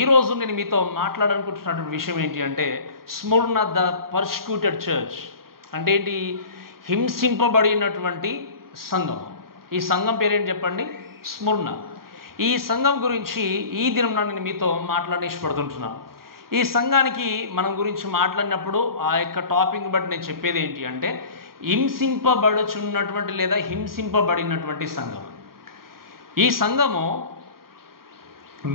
ఈరోజు నేను మీతో మాట్లాడాలనుకుంటున్నటువంటి విషయం ఏంటి అంటే స్ముర్న ద పర్సిక్యూటెడ్ చర్చ్ అంటే ఏంటి? హింసింపబడినటువంటి సంఘం. ఈ సంఘం పేరేంటి చెప్పండి? స్ముర్న. ఈ సంఘం గురించి ఈ దినం నేను మీతో మాట్లాడి ఇష్టపడుతుంటున్నాను. ఈ సంఘానికి మనం గురించి మాట్లాడినప్పుడు ఆ యొక్క టాపిక్ బట్టి నేను చెప్పేది ఏంటి అంటే హింసింపబడుచున్నటువంటి లేదా హింసింపబడినటువంటి సంఘం. ఈ సంఘము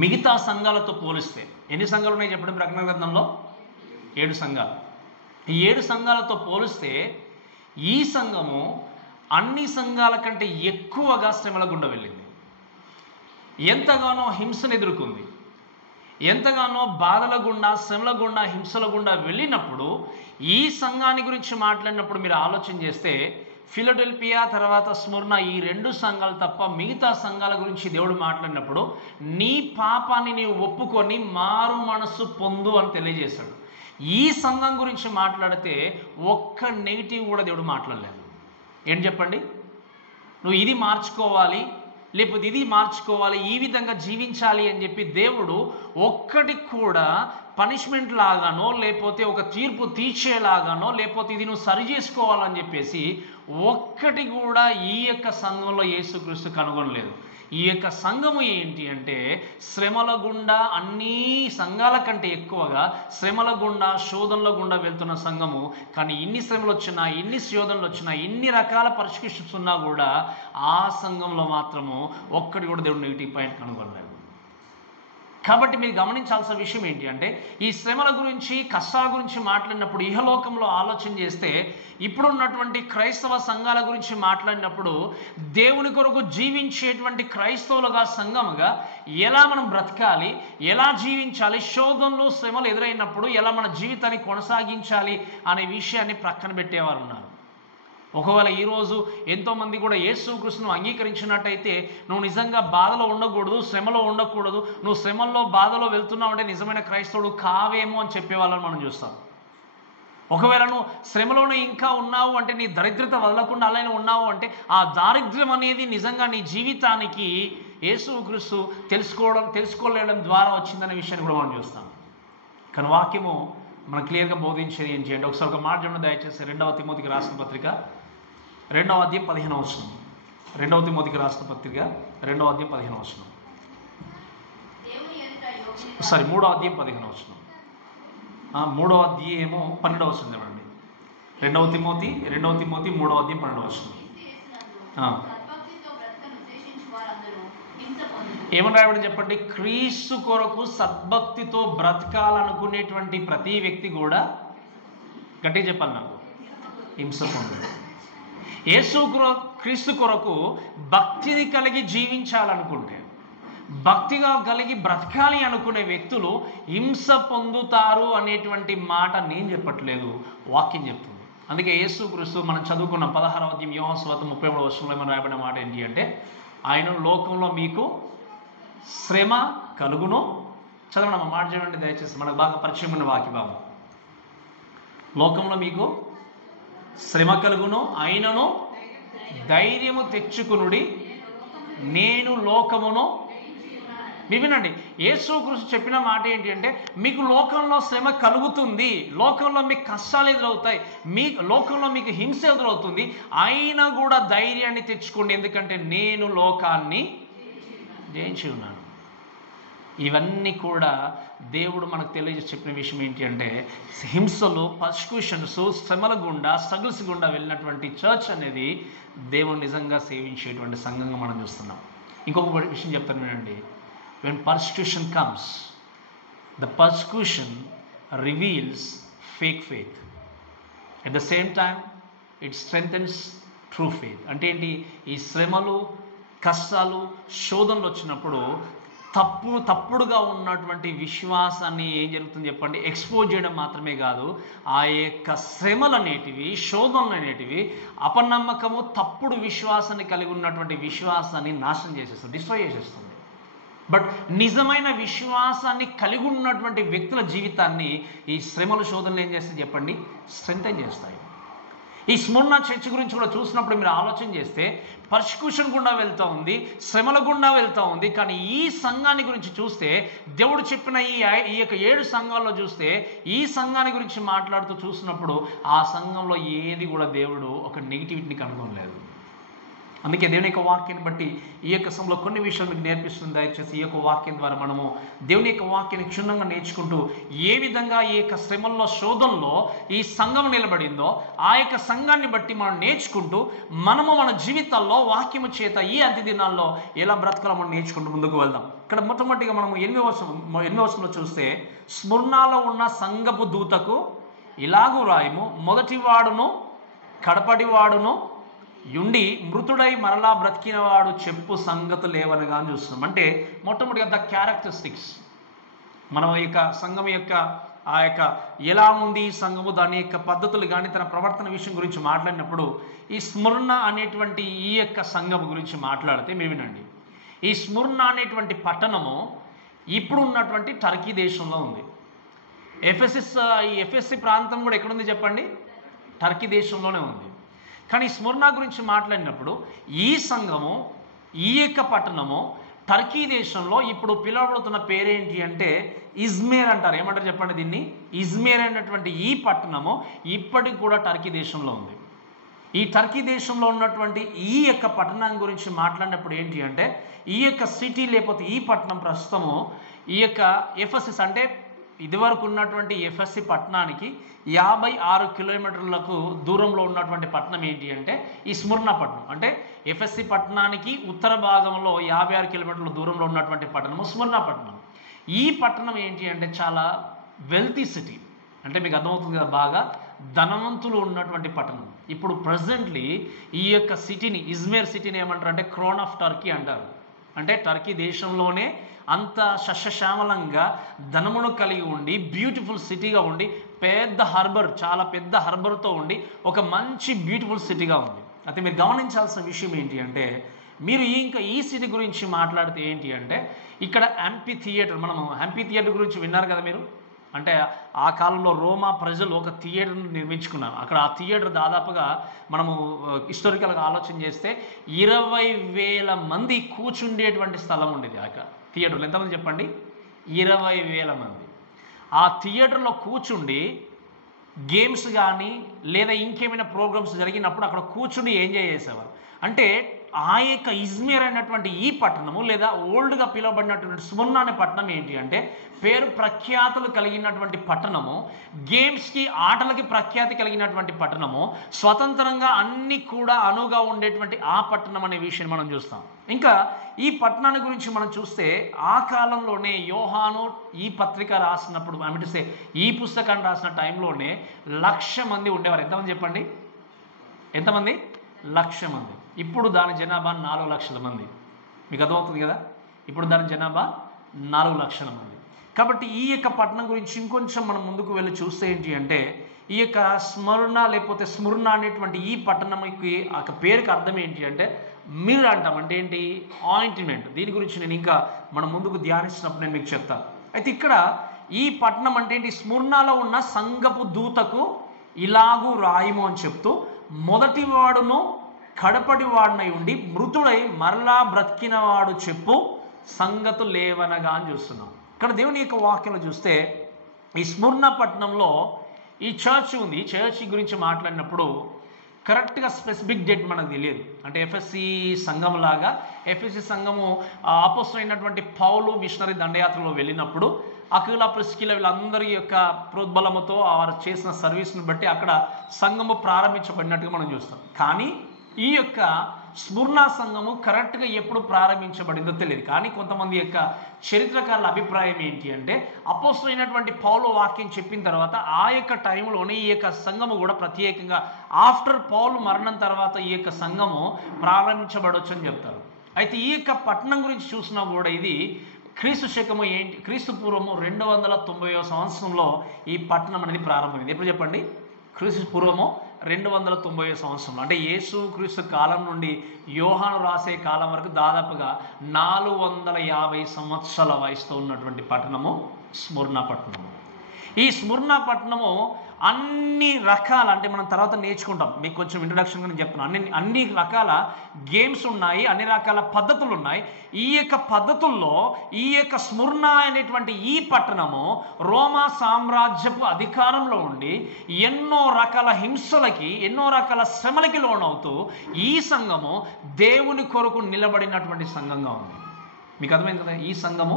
మిగతా సంఘాలతో పోలిస్తే ఎన్ని సంఘాలు ఉన్నాయి చెప్పండి? ప్రకటన గ్రంథంలో 7 సంఘాలు. ఈ 7 సంఘాలతో పోలిస్తే ఈ సంఘము అన్ని సంఘాల కంటే ఎక్కువగా శ్రమల గుండా వెళ్ళింది. ఎంతగానో హింసను ఎదుర్కొంది, ఎంతగానో బాధల గుండా, శ్రమల గుండా, హింసల గుండా వెళ్ళినప్పుడు ఈ సంఘాన్ని గురించి మాట్లాడినప్పుడు మీరు ఆలోచన చేస్తే ఫిలడెల్ఫియా తర్వాత స్ముర్న ఈ 2 సంఘాలు తప్ప మిగతా సంఘాల గురించి దేవుడు మాట్లాడినప్పుడు నీ పాపాన్ని నీవు ఒప్పుకొని మారు మనస్సు పొందు అని తెలియజేశాడు. ఈ సంఘం గురించి మాట్లాడితే ఒక్క నెగిటివ్ కూడా దేవుడు మాట్లాడలేదు. ఏంటి చెప్పండి? నువ్వు ఇది మార్చుకోవాలి, లేకపోతే ఇది మార్చుకోవాలి, ఈ విధంగా జీవించాలి అని చెప్పి దేవుడు ఒక్కటి కూడా పనిష్మెంట్ లాగానో లేకపోతే ఒక తీర్పు తీర్చేలాగానో లేకపోతే ఇది నువ్వు సరి చేసుకోవాలని చెప్పేసి ఒక్కటి కూడా ఈ యొక్క సంఘంలో యేసుక్రీస్తు కనుగొనలేదు. ఈ యొక్క సంఘము ఏంటి అంటే శ్రమల గుండా, అన్ని సంఘాల కంటే ఎక్కువగా శ్రమల గుండా, శోధనల గుండా వెళ్తున్న సంఘము. కానీ ఇన్ని శ్రమలు వచ్చినా, ఇన్ని శోధనలు వచ్చినా, ఇన్ని రకాల పరిష్కరిషన్స్ ఉన్నా కూడా ఆ సంఘంలో మాత్రము ఒక్కటి కూడా దేవుడు నెగిటివ్ పాయింట్ కనుగొనలేదు. కాబట్టి మీరు గమనించాల్సిన విషయం ఏంటి అంటే ఈ శ్రమల గురించి, కష్టాల గురించి మాట్లాడినప్పుడు ఇహలోకంలో ఆలోచన చేస్తే ఇప్పుడున్నటువంటి క్రైస్తవ సంఘాల గురించి మాట్లాడినప్పుడు దేవుని కొరకు జీవించేటువంటి క్రైస్తవులుగా, సంఘముగా ఎలా మనం బ్రతకాలి, ఎలా జీవించాలి, శోధనలు, శ్రమలు ఎదురైనప్పుడు ఎలా మన జీవితాన్ని కొనసాగించాలి అనే విషయాన్ని ప్రక్కన పెట్టేవారు ఉన్నారు. ఒకవేళ ఈరోజు ఎంతోమంది కూడా యేసుక్రీస్తును అంగీకరించినట్టయితే నువ్వు నిజంగా బాధలో ఉండకూడదు, శ్రమలో ఉండకూడదు, నువ్వు శ్రమల్లో బాధలో వెళ్తున్నావు అంటే నిజమైన క్రైస్తవుడు కావేమో అని చెప్పేవాళ్ళని మనం చూస్తాం. ఒకవేళ నువ్వు శ్రమలోనే ఇంకా ఉన్నావు అంటే నీ దరిద్రత వదలకుండా అలానే ఉన్నావు అంటే ఆ దారిద్ర్యం అనేది నిజంగా నీ జీవితానికి యేసుక్రీస్తు తెలుసుకోలేడం ద్వారా వచ్చిందనే విషయాన్ని కూడా మనం చూస్తాం. కానీ వాక్యము మనం క్లియర్గా బోధించేది ఏంటి అంటే ఒకసారి ఒక మాట చూడండి దయచేసి. 2వ తిమోతికి రాసిన పత్రిక 2వ అధ్యాయం 15వ వచనం. 2వ తిమోతికి రాసిన పత్రిక 2వ అధ్యాయం 15వ వచనం. 3వ అధ్యాయం 15వ వచనం. 3వ అధ్యాయము 12వ వచనం చూడండి. 2వ తిమోతి 3వ అధ్యాయం 12వ వచనం. ఏమని రాయబడి చెప్పండి? క్రీస్తు కొరకు సద్భక్తితో బ్రతకాలనుకునేటువంటి ప్రతి వ్యక్తి కూడా, గట్టిగా చెప్పాలి నాకు, హింస పొందాడు. క్రీస్తు కొరకు భక్తిని కలిగి జీవించాలనుకుంటే, భక్తిగా కలిగి బ్రతకాలి అనుకునే వ్యక్తులు హింస పొందుతారు అనేటువంటి మాట నేను చెప్పట్లేదు, వాక్యం చెప్తుంది. అందుకే యేసుక్రీస్తు మనం చదువుకున్న 16వ అధ్యాయం యోహాను సువార్త 33వ వచనంలో ఏమని రాయబడిన మాట ఏంటి అంటే ఆయన లోకంలో మీకు శ్రమ కలుగును. చదవండి అమ్మ, మాట చూడండి దయచేసి, మనకు బాగా పరిచయం ఉన్న వాక్య భావం. లోకంలో మీకు శ్రమ కలుగును, అయినను ధైర్యము తెచ్చుకునుడి, నేను లోకమును. వినండి, యేసుక్రీస్తు చెప్పిన మాట ఏంటి అంటే మీకు లోకంలో శ్రమ కలుగుతుంది, లోకంలో మీకు కష్టాలు ఎదురవుతాయి, లోకంలో మీకు హింస ఎదురవుతుంది, అయినా కూడా ధైర్యాన్ని తెచ్చుకోండి, ఎందుకంటే నేను లోకాన్ని జయించి ఉన్నాను. ఇవన్నీ కూడా దేవుడు మనకు తెలియజేసి చెప్పిన విషయం ఏంటి అంటే హింసలు, పర్సిక్యూషన్స్, శ్రమల గుండా, స్ట్రగుల్స్ గుండా వెళ్ళినటువంటి చర్చ్ అనేది దేవుడు నిజంగా సేవించేటువంటి సంఘంగా మనం చూస్తున్నాం. ఇంకొక విషయం చెప్తాను వినండి. When persecution comes, the persecution reveals fake faith. At the same time, it strengthens true faith. అంటే ఏంటి? ఈ శ్రమలు, కష్టాలు, శోధనలు వచ్చినప్పుడు తప్పుడుగా ఉన్నటువంటి విశ్వాసాన్ని ఏం జరుగుతుంది చెప్పండి? ఎక్స్పోజ్ చేయడం మాత్రమే కాదు, ఆ యొక్క శ్రమలు అనేటివి, శోధనలు అనేటివి అపనమ్మకము, తప్పుడు విశ్వాసాన్ని కలిగి ఉన్నటువంటి విశ్వాసాన్ని నాశనం చేసేస్తుంది, డిస్ట్రాయ్ చేసేస్తుంది. బట్ నిజమైన విశ్వాసాన్ని కలిగి ఉన్నటువంటి వ్యక్తుల జీవితాన్ని ఈ శ్రమలు, శోధనలు ఏం చేస్తాయి చెప్పండి? స్ట్రెంథెన్ చేస్తాయి. ఈ స్ముర్ణ చర్చ్ గురించి కూడా చూసినప్పుడు మీరు ఆలోచన చేస్తే పర్సిక్యూషన్ గుండా వెళ్తూ ఉంది, శ్రమల గుండా వెళ్తూ ఉంది. కానీ ఈ సంఘాన్ని గురించి చూస్తే, దేవుడు చెప్పిన ఈ యొక్క 7 సంఘాల్లో చూస్తే ఈ సంఘాన్ని గురించి మాట్లాడుతూ చూసినప్పుడు ఆ సంఘంలో ఏది కూడా దేవుడు ఒక నెగిటివిటీని కనుగొనలేదు. అందుకే దేవుని యొక్క వాక్యాన్ని బట్టి ఈ యొక్క సమయంలో కొన్ని విషయాలు మీకు నేర్పిస్తుంది. దయచేసి ఈ యొక్క వాక్యం ద్వారా మనము దేవుని యొక్క వాక్యాన్ని క్షుణ్ణంగా నేర్చుకుంటూ ఏ విధంగా ఈ యొక్క శ్రమల్లో, శోధనలో ఈ సంఘం నిలబడిందో ఆ యొక్క సంఘాన్ని బట్టి మనం నేర్చుకుంటూ మనము మన జీవితాల్లో వాక్యము చేత ఈ అంత్య దినాల్లో ఎలా బ్రతకాలో మనం నేర్చుకుంటూ ముందుకు వెళ్దాం. ఇక్కడ మొట్టమొదటిగా మనము 8వ వచనంలో చూస్తే, స్ముర్నాలో ఉన్న సంఘపు దూతకు ఇలాగూ రాయము, మొదటివాడును కడపటివాడును యుండి మృతుడై మరలా బ్రతికినవాడు చెప్పు సంగతులు ఏవనగా అని చూస్తున్నాం. అంటే మొట్టమొదటిగా ద క్యారెక్టరిస్టిక్స్, మనం యొక్క సంఘం యొక్క ఆ యొక్క ఎలా ఉంది ఈ సంఘము, దాని యొక్క పద్ధతులు కానీ తన ప్రవర్తన విషయం గురించి మాట్లాడినప్పుడు ఈ స్ముర్ణ అనేటువంటి ఈ యొక్క సంఘం గురించి మాట్లాడితే మీరు వినండి. ఈ స్ముర్ణ అనేటువంటి పట్టణము ఇప్పుడు ఉన్నటువంటి టర్కీ దేశంలో ఉంది. ఎఫెసి ప్రాంతం కూడా ఎక్కడుంది చెప్పండి? టర్కీ దేశంలోనే ఉంది. కానీ స్ముర్ణ గురించి మాట్లాడినప్పుడు ఈ సంఘము, ఈ యొక్క పట్టణము టర్కీ దేశంలో ఇప్పుడు పిలువబడుతున్న పేరేంటి అంటే ఇజ్మేర్ అంటారు. ఏమంటారు చెప్పండి దీన్ని? ఇజ్మేర్ అనేటువంటి ఈ పట్టణము ఇప్పటికి కూడా టర్కీ దేశంలో ఉంది. ఈ టర్కీ దేశంలో ఉన్నటువంటి ఈ యొక్క పట్టణం గురించి మాట్లాడినప్పుడు ఏంటి అంటే, ఈ యొక్క సిటీ లేకపోతే ఈ పట్టణం ప్రస్తుతము ఈ యొక్క ఎఫెసస్ అంటే ఇదివరకు ఉన్నటువంటి ఎఫెసి పట్టణానికి 56 కిలోమీటర్లకు దూరంలో ఉన్నటువంటి పట్టణం ఏంటి అంటే ఈ స్ముర్ణ పట్టణం. అంటే ఎఫెసి పట్టణానికి ఉత్తర భాగంలో 56 కిలోమీటర్ల దూరంలో ఉన్నటువంటి పట్టణము స్ముర్ణ పట్టణం. ఈ పట్టణం ఏంటి అంటే చాలా వెల్తీ సిటీ. అంటే మీకు అర్థమవుతుంది కదా, బాగా ధనవంతులు ఉన్నటువంటి పట్టణం. ఇప్పుడు ప్రజెంట్లీ ఈ యొక్క సిటీని, ఇజ్మేర్ సిటీని ఏమంటారు అంటే క్రోన్ ఆఫ్ టర్కీ అంటారు. అంటే టర్కీ దేశంలోనే అంత సస్యశ్యామలంగా ధనమును కలిగి ఉండి, బ్యూటిఫుల్ సిటీగా ఉండి, పెద్ద హార్బర్, చాలా పెద్ద హార్బర్తో ఉండి ఒక మంచి బ్యూటిఫుల్ సిటీగా ఉంది. అయితే మీరు గమనించాల్సిన విషయం ఏంటి అంటే, మీరు ఇంకా ఈ సిటీ గురించి మాట్లాడితే ఏంటి అంటే ఇక్కడ యాంపీ థియేటర్, మనము యాంపీ థియేటర్ గురించి విన్నారు కదా మీరు. అంటే ఆ కాలంలో రోమా ప్రజలు ఒక థియేటర్ను నిర్మించుకున్నారు. అక్కడ ఆ థియేటర్ దాదాపుగా మనము హిస్టారికల్గా ఆలోచన చేస్తే 20,000 మంది కూర్చుండేటువంటి స్థలం ఉండేది. ఆ థియేటర్లో ఎంతమంది చెప్పండి? 20,000 మంది. ఆ థియేటర్లో కూర్చుండి గేమ్స్ కానీ లేదా ఇంకేమైనా ప్రోగ్రామ్స్ జరిగినప్పుడు అక్కడ కూర్చుని ఎంజాయ్ చేసేవారు. అంటే ఆ యొక్క ఇజ్మీర్ అయినటువంటి ఈ పట్టణము లేదా ఓల్డ్గా పిలువబడినటువంటి స్ముర్ణ అనే పట్టణం ఏంటి అంటే పేరు ప్రఖ్యాతులు కలిగినటువంటి పట్టణము, గేమ్స్కి, ఆటలకి ప్రఖ్యాతి కలిగినటువంటి పట్టణము, స్వతంత్రంగా అన్ని కూడా అనువుగా ఉండేటువంటి ఆ పట్టణం అనే విషయాన్ని మనం చూస్తాం. ఇంకా ఈ పట్టణాన్ని గురించి మనం చూస్తే ఆ కాలంలోనే యోహాను ఈ పత్రిక రాసినప్పుడు, అంటే ఈ పుస్తకాన్ని రాసిన టైంలోనే 1,00,000 మంది ఉండేవారు. ఎంతమంది చెప్పండి? ఎంతమంది? 1,00,000 మంది. ఇప్పుడు దాని జనాభా 4 లక్షల మంది. మీకు అర్థమవుతుంది కదా? ఇప్పుడు దాని జనాభా 4 లక్షల మంది. కాబట్టి ఈ యొక్క పట్టణం గురించి ఇంకొంచెం మనం ముందుకు వెళ్ళి చూస్తే ఏంటి అంటే ఈ యొక్క స్ముర్ణ అనేటువంటి ఈ పట్టణంకి ఆ పేరుకి అర్థం ఏంటి అంటే మిర్ అంటాం. అంటే ఏంటి? ఆయింట్మెంట్. దీని గురించి నేను ఇంకా మనం ముందుకు ధ్యానిస్తున్నప్పుడు నేను మీకు చెప్తాను. అయితే ఇక్కడ ఈ పట్టణం అంటే ఏంటి? స్ముర్ణలో ఉన్న సంఘపు దూతకు ఇలాగూ రాయము అని చెప్తూ, మొదటివాడును కడపటి వాడినై ఉండి మృతుడై మరలా బ్రతికినవాడు చెప్పు సంగతులు లేవనగా అని చూస్తున్నాం. ఇక్కడ దేవుని యొక్క వాక్యంలో చూస్తే ఈ స్ముర్ణ పట్టణంలో ఈ చర్చ్ ఉంది. ఈ చర్చ్ గురించి మాట్లాడినప్పుడు కరెక్ట్గా స్పెసిఫిక్ డేట్ మనకు తెలియదు. అంటే ఎఫ్ఎస్సి సంఘం లాగా ఎఫ్ఎస్సి సంఘము అపోస్తలుడు అయినటువంటి పౌలు మిషనరీ దండయాత్రలో వెళ్ళినప్పుడు అకిల, ప్రిస్కిల వీళ్ళందరి యొక్క ప్రోద్బలముతో వారు చేసిన సర్వీస్ని బట్టి అక్కడ సంఘము ప్రారంభించబడినట్టుగా మనం చూస్తాం. కానీ ఈ యొక్క స్ముర్ణ సంఘము కరెక్ట్గా ఎప్పుడు ప్రారంభించబడిందో తెలియదు. కానీ కొంతమంది యొక్క చరిత్రకారుల అభిప్రాయం ఏంటి అంటే అపోస్తలుడు అయినటువంటి పౌలు వాక్యం చెప్పిన తర్వాత ఆ యొక్క టైంలోనే ఈ యొక్క సంఘము కూడా ప్రత్యేకంగా ఆఫ్టర్ పౌలు మరణం తర్వాత ఈ యొక్క సంఘము ప్రారంభించబడవచ్చు అని చెప్తారు. అయితే ఈ యొక్క పట్టణం గురించి చూసినా కూడా ఇది క్రీస్తు శకము ఏంటి, క్రీస్తు పూర్వము 290వ సంవత్సరంలో ఈ పట్టణం అనేది ప్రారంభమైంది. ఎప్పుడు చెప్పండి? క్రీస్తు పూర్వము 290వ సంవత్సరంలో. అంటే యేసు క్రీస్తు కాలం నుండి యోహాను రాసే కాలం వరకు దాదాపుగా 450 సంవత్సరాల వయసుతో ఉన్నటువంటి పట్టణము స్ముర్ణ పట్టణము. ఈ స్ముర్నా పట్టణము అన్ని రకాల, అంటే మనం తర్వాత నేర్చుకుంటాం, మీకు కొంచెం ఇంట్రడక్షన్గా నేను చెప్తున్నాను, అన్ని రకాల గేమ్స్ ఉన్నాయి, అన్ని రకాల పద్ధతులు ఉన్నాయి. ఈ యొక్క పద్ధతుల్లో ఈ యొక్క స్ముర్నా అనేటువంటి ఈ పట్టణము రోమా సామ్రాజ్యపు అధికారంలో ఉండి ఎన్నో రకాల హింసలకి, ఎన్నో రకాల శ్రమలకి లోనవుతూ ఈ సంఘము దేవుని కొరకు నిలబడినటువంటి సంఘంగా ఉంది. మీకు అర్థమైంది కదా? ఈ సంఘము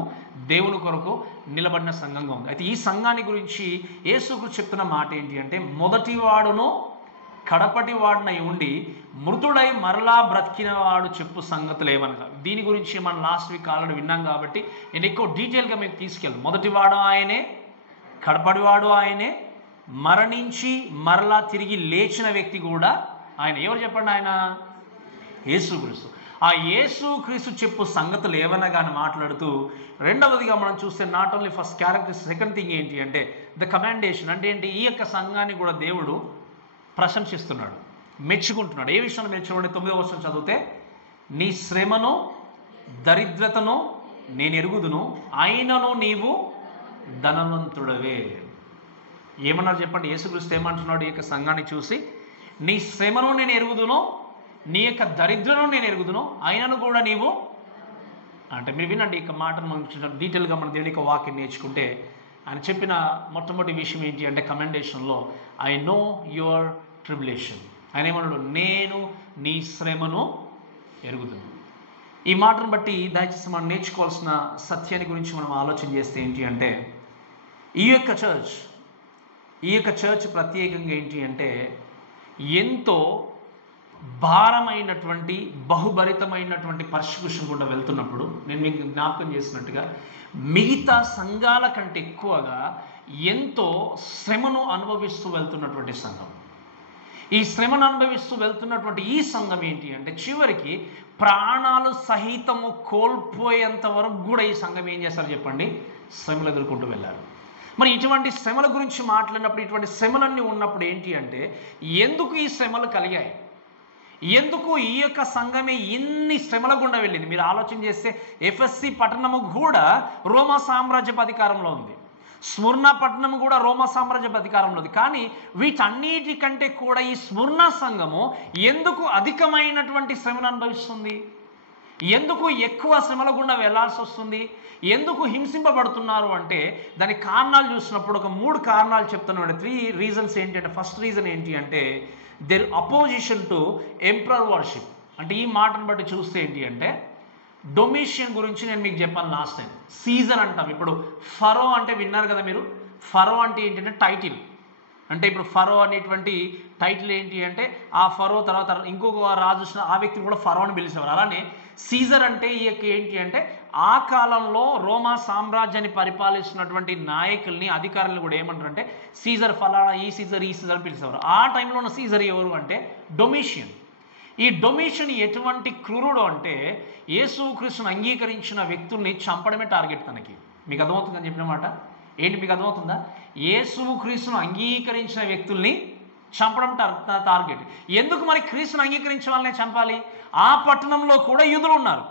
దేవుని కొరకు నిలబడిన సంఘంగా ఉంది. అయితే ఈ సంఘాన్ని గురించి యేసుక్రీస్తు చెప్తున్న మాట ఏంటి అంటే, మొదటివాడును కడపటి వాడినై ఉండి మృతుడై మరలా బ్రతికిన వాడు చెప్పు సంగతులు ఏమనగా. దీని గురించి మనం లాస్ట్ వీక్ ఆల్రెడీ విన్నాం కాబట్టి నేను ఎక్కువ డీటెయిల్గా మీకు తీసుకెళ్ళాను. మొదటివాడు ఆయనే, కడపటివాడు ఆయనే, మరణించి మరలా తిరిగి లేచిన వ్యక్తి కూడా ఆయన. ఎవరు చెప్పండి? ఆయన యేసుక్రీస్తు. ఆ యేసుక్రీస్తు చెప్పు సంగతులు ఏవనగా అని మాట్లాడుతూ, రెండవదిగా మనం చూస్తే not only first character, second thing ఏంటి అంటే ద కమాండేషన్. అంటే ఏంటి? ఈ యొక్క సంఘాన్ని కూడా దేవుడు ప్రశంసిస్తున్నాడు, మెచ్చుకుంటున్నాడు. ఏ విషయంలో మెచ్చుకోండి? 9వ వచనం చదివితే, నీ శ్రమను దరిద్రతను నేను ఎరుగుదును, అయినను నీవు ధనవంతుడవే. ఏమన్నారు చెప్పండి? యేసుక్రీస్తు ఏమంటున్నాడు ఈ యొక్క సంఘాన్ని చూసి? నీ శ్రమను నేను ఎరుగుదును, నీ యొక్క దరిద్రను నేను ఎరుగుదును, అయినను కూడా నీవు. అంటే మీరు వినండి ఇక మాటను మనం డీటెయిల్గా మన దేవుని యొక్క వాక్యం నేర్చుకుంటే, ఆయన చెప్పిన మొట్టమొదటి విషయం ఏంటి అంటే కమెండేషన్లో, ఐ నో యువర్ ట్రిబులేషన్. ఆయన ఏమన్నాడు? నేను నీ శ్రమను ఎరుగుదును. ఈ మాటను బట్టి దయచేసి మనం నేర్చుకోవాల్సిన సత్యాన్ని గురించి మనం ఆలోచన చేస్తే ఏంటి అంటే, ఈ యొక్క చర్చ్ ప్రత్యేకంగా ఏంటి అంటే ఎంతో భారమైనటువంటి, బహుభరితమైనటువంటి పర్సిక్యూషన్ కూడా వెళ్తున్నప్పుడు, నేను మీకు జ్ఞాపకం చేసినట్టుగా మిగతా సంఘాల కంటే ఎక్కువగా ఎంతో శ్రమను అనుభవిస్తూ వెళ్తున్నటువంటి సంఘం. ఈ శ్రమను అనుభవిస్తూ వెళ్తున్నటువంటి ఈ సంఘం ఏంటి అంటే చివరికి ప్రాణాలు సహితము కోల్పోయేంత వరకు కూడా ఈ సంఘం ఏం చేస్తారు చెప్పండి? శ్రమలు ఎదుర్కొంటూ వెళ్ళారు. మరి ఇటువంటి శ్రమల గురించి మాట్లాడినప్పుడు, ఇటువంటి శ్రమలన్నీ ఉన్నప్పుడు ఏంటి అంటే, ఎందుకు ఈ శ్రమలు కలిగాయి? ఎందుకు ఈ యొక్క సంఘమే ఇన్ని శ్రమల గుండా వెళ్ళింది? మీరు ఆలోచన చేస్తే ఎఫెస్సి పట్టణము కూడా రోమా సామ్రాజ్యపు అధికారంలో ఉంది, స్ముర్నా పట్టణము కూడా రోమా సామ్రాజ్యపు అధికారంలో ఉంది. కానీ వీటన్నిటికంటే కూడా ఈ స్ముర్నా సంఘము ఎందుకు అధికమైనటువంటి శ్రమను అనుభవిస్తుంది? ఎందుకు ఎక్కువ శ్రమల గుండా వెళ్లాల్సి వస్తుంది? ఎందుకు హింసింపబడుతున్నారు అంటే దానికి కారణాలు చూసినప్పుడు ఒక 3 కారణాలు చెప్తున్నాడు. 3 రీజన్స్ ఏంటి అంటే, ఫస్ట్ రీజన్ ఏంటి అంటే their opposition to emperor worship. అంటే ఈ మాటను బట్టి చూస్తే ఏంటి అంటే, డొమిషియన్ గురించి నేను మీకు చెప్పాను లాస్ట్ టైం. సీజర్ అంటాం. ఇప్పుడు ఫరో అంటే విన్నారు కదా మీరు? ఫరో అంటే ఏంటంటే టైటిల్. అంటే ఇప్పుడు ఫరో అనేటువంటి టైటిల్ ఏంటి అంటే, ఆ ఫరో తర్వాత ఇంకొక రాజు ఆ వ్యక్తిని కూడా ఫరో అని పిలిచేవారు. అలానే సీజర్ అంటే ఈ యొక్క ఏంటి అంటే, ఆ కాలంలో రోమా సామ్రాజ్యాన్ని పరిపాలిస్తున్నటువంటి నాయకుల్ని, అధికారులను కూడా ఏమంటారు అంటే సీజర్ ఫలానా, ఈ సీజర్ అని పిలిచేవారు. ఆ టైంలో ఉన్న సీజర్ ఎవరు అంటే డొమిషియన్. ఈ డొమిషియన్ ఎటువంటి క్రూరుడు అంటే యేసుక్రీస్తును అంగీకరించిన వ్యక్తుల్ని చంపడమే టార్గెట్ తనకి. మీకు అర్థమవుతుందని చెప్పిన మాట ఏంటి? మీకు అర్థమవుతుందా? యేసుక్రీస్తును అంగీకరించిన వ్యక్తుల్ని చంపడం టార్గెట్. ఎందుకు మరి క్రీస్తును అంగీకరించే వాళ్ళనే చంపాలి? ఆ పట్టణంలో కూడా యూదులు ఉన్నారు.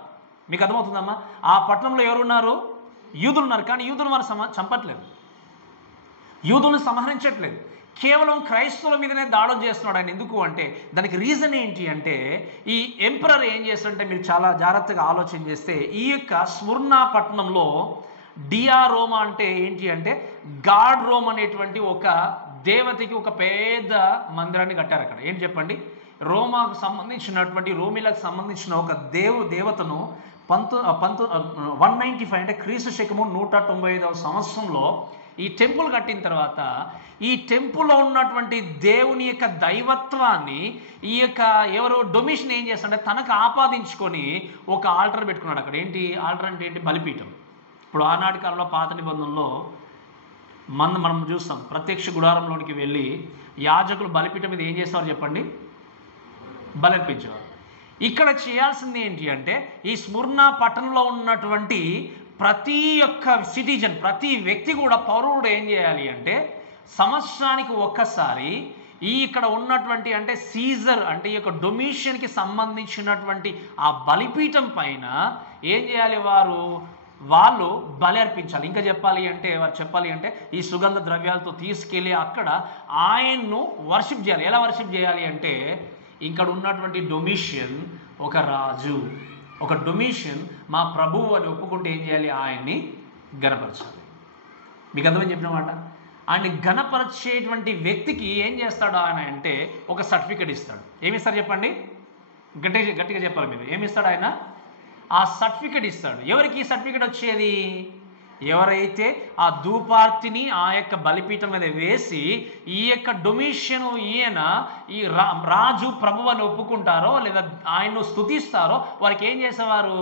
మీకు అర్థమవుతుందమ్మా? ఆ పట్టణంలో ఎవరున్నారు? యూదులు ఉన్నారు. కానీ యూదులు మరి చంపట్లేదు, యూదులను సంహరించట్లేదు, కేవలం క్రైస్తవుల మీదనే దాడులు చేస్తున్నాడు ఆయన. ఎందుకు అంటే దానికి రీజన్ ఏంటి అంటే, ఈ ఎంపరర్ ఏం చేస్తాడంటే, మీరు చాలా జాగ్రత్తగా ఆలోచన చేస్తే ఈ యొక్క స్ముర్నా పట్టణంలో డియా రోమా అంటే ఏంటి అంటే గాడ్ రోమ్ అనేటువంటి ఒక దేవతకి ఒక పెద్ద మందిరాన్ని కట్టారు అక్కడ. ఏంటి చెప్పండి? రోమాకు సంబంధించినటువంటి, రోమిలకు సంబంధించిన ఒక దేవతను 195 అంటే క్రీస్తు శకము 195వ సంవత్సరంలో ఈ టెంపుల్ కట్టిన తర్వాత ఈ టెంపుల్లో ఉన్నటువంటి దేవుని యొక్క దైవత్వాన్ని ఈ యొక్క ఎవరు డొమిషన్ ఏం చేస్తాడంటే తనకు ఆపాదించుకొని ఒక ఆల్టర్ పెట్టుకున్నాడు అక్కడ. ఏంటి ఆల్టర్ అంటే ఏంటి? బలిపీఠం. ఇప్పుడు ఆనాటి కాలంలో పాత నిబంధనలో మనం చూస్తాం, ప్రత్యక్ష గుడారంలోనికి వెళ్ళి యాజకులు బలిపీఠం మీద ఏం చేస్తారు చెప్పండి? బలి అర్పించేవారు. ఇక్కడ చేయాల్సింది ఏంటి అంటే, ఈ స్ముర్నా పట్టణంలో ఉన్నటువంటి ప్రతి ఒక్క సిటిజన్, ప్రతి వ్యక్తి కూడా, పౌరుడు ఏం చేయాలి అంటే సంవత్సరానికి ఒక్కసారి ఈ ఇక్కడ ఉన్నటువంటి అంటే సీజర్ అంటే ఈ యొక్క డొమిషియన్కి సంబంధించినటువంటి ఆ బలిపీఠం పైన ఏం చేయాలి? వారు వాళ్ళు బలి అర్పించాలి. ఇంకా చెప్పాలి అంటే ఈ సుగంధ ద్రవ్యాలతో తీసుకెళ్ళి అక్కడ ఆయన్ను వర్షిప్ చేయాలి. ఎలా వర్షిప్ చేయాలి అంటే, ఇక్కడ ఉన్నటువంటి డొమిషియన్ ఒక రాజు, ఒక డొమిషియన్ మా ప్రభువు అని ఒప్పుకుంటే ఏం చేయాలి? ఆయన్ని గణపరచాలి. మీకు అర్థమని చెప్పిన మాట. ఆయన్ని గణపరిచేటువంటి వ్యక్తికి ఏం చేస్తాడు ఆయన అంటే ఒక సర్టిఫికెట్ ఇస్తాడు. ఏమిస్తాడు చెప్పండి? గట్టిగా చెప్పాలి మీరు. ఏమిస్తాడు ఆయన? ఆ సర్టిఫికెట్ ఇస్తాడు. ఎవరికి ఈ సర్టిఫికెట్ వచ్చేది? ఎవరైతే ఆ ధూపార్తిని ఆ యొక్క బలిపీఠం మీద వేసి ఈ యొక్క డొమిషియన్ ఈయన ఈ రాజు ప్రభువు అని ఒప్పుకుంటారో లేదా ఆయన్ను స్తుతిస్తారో వారికి ఏం చేసేవారు?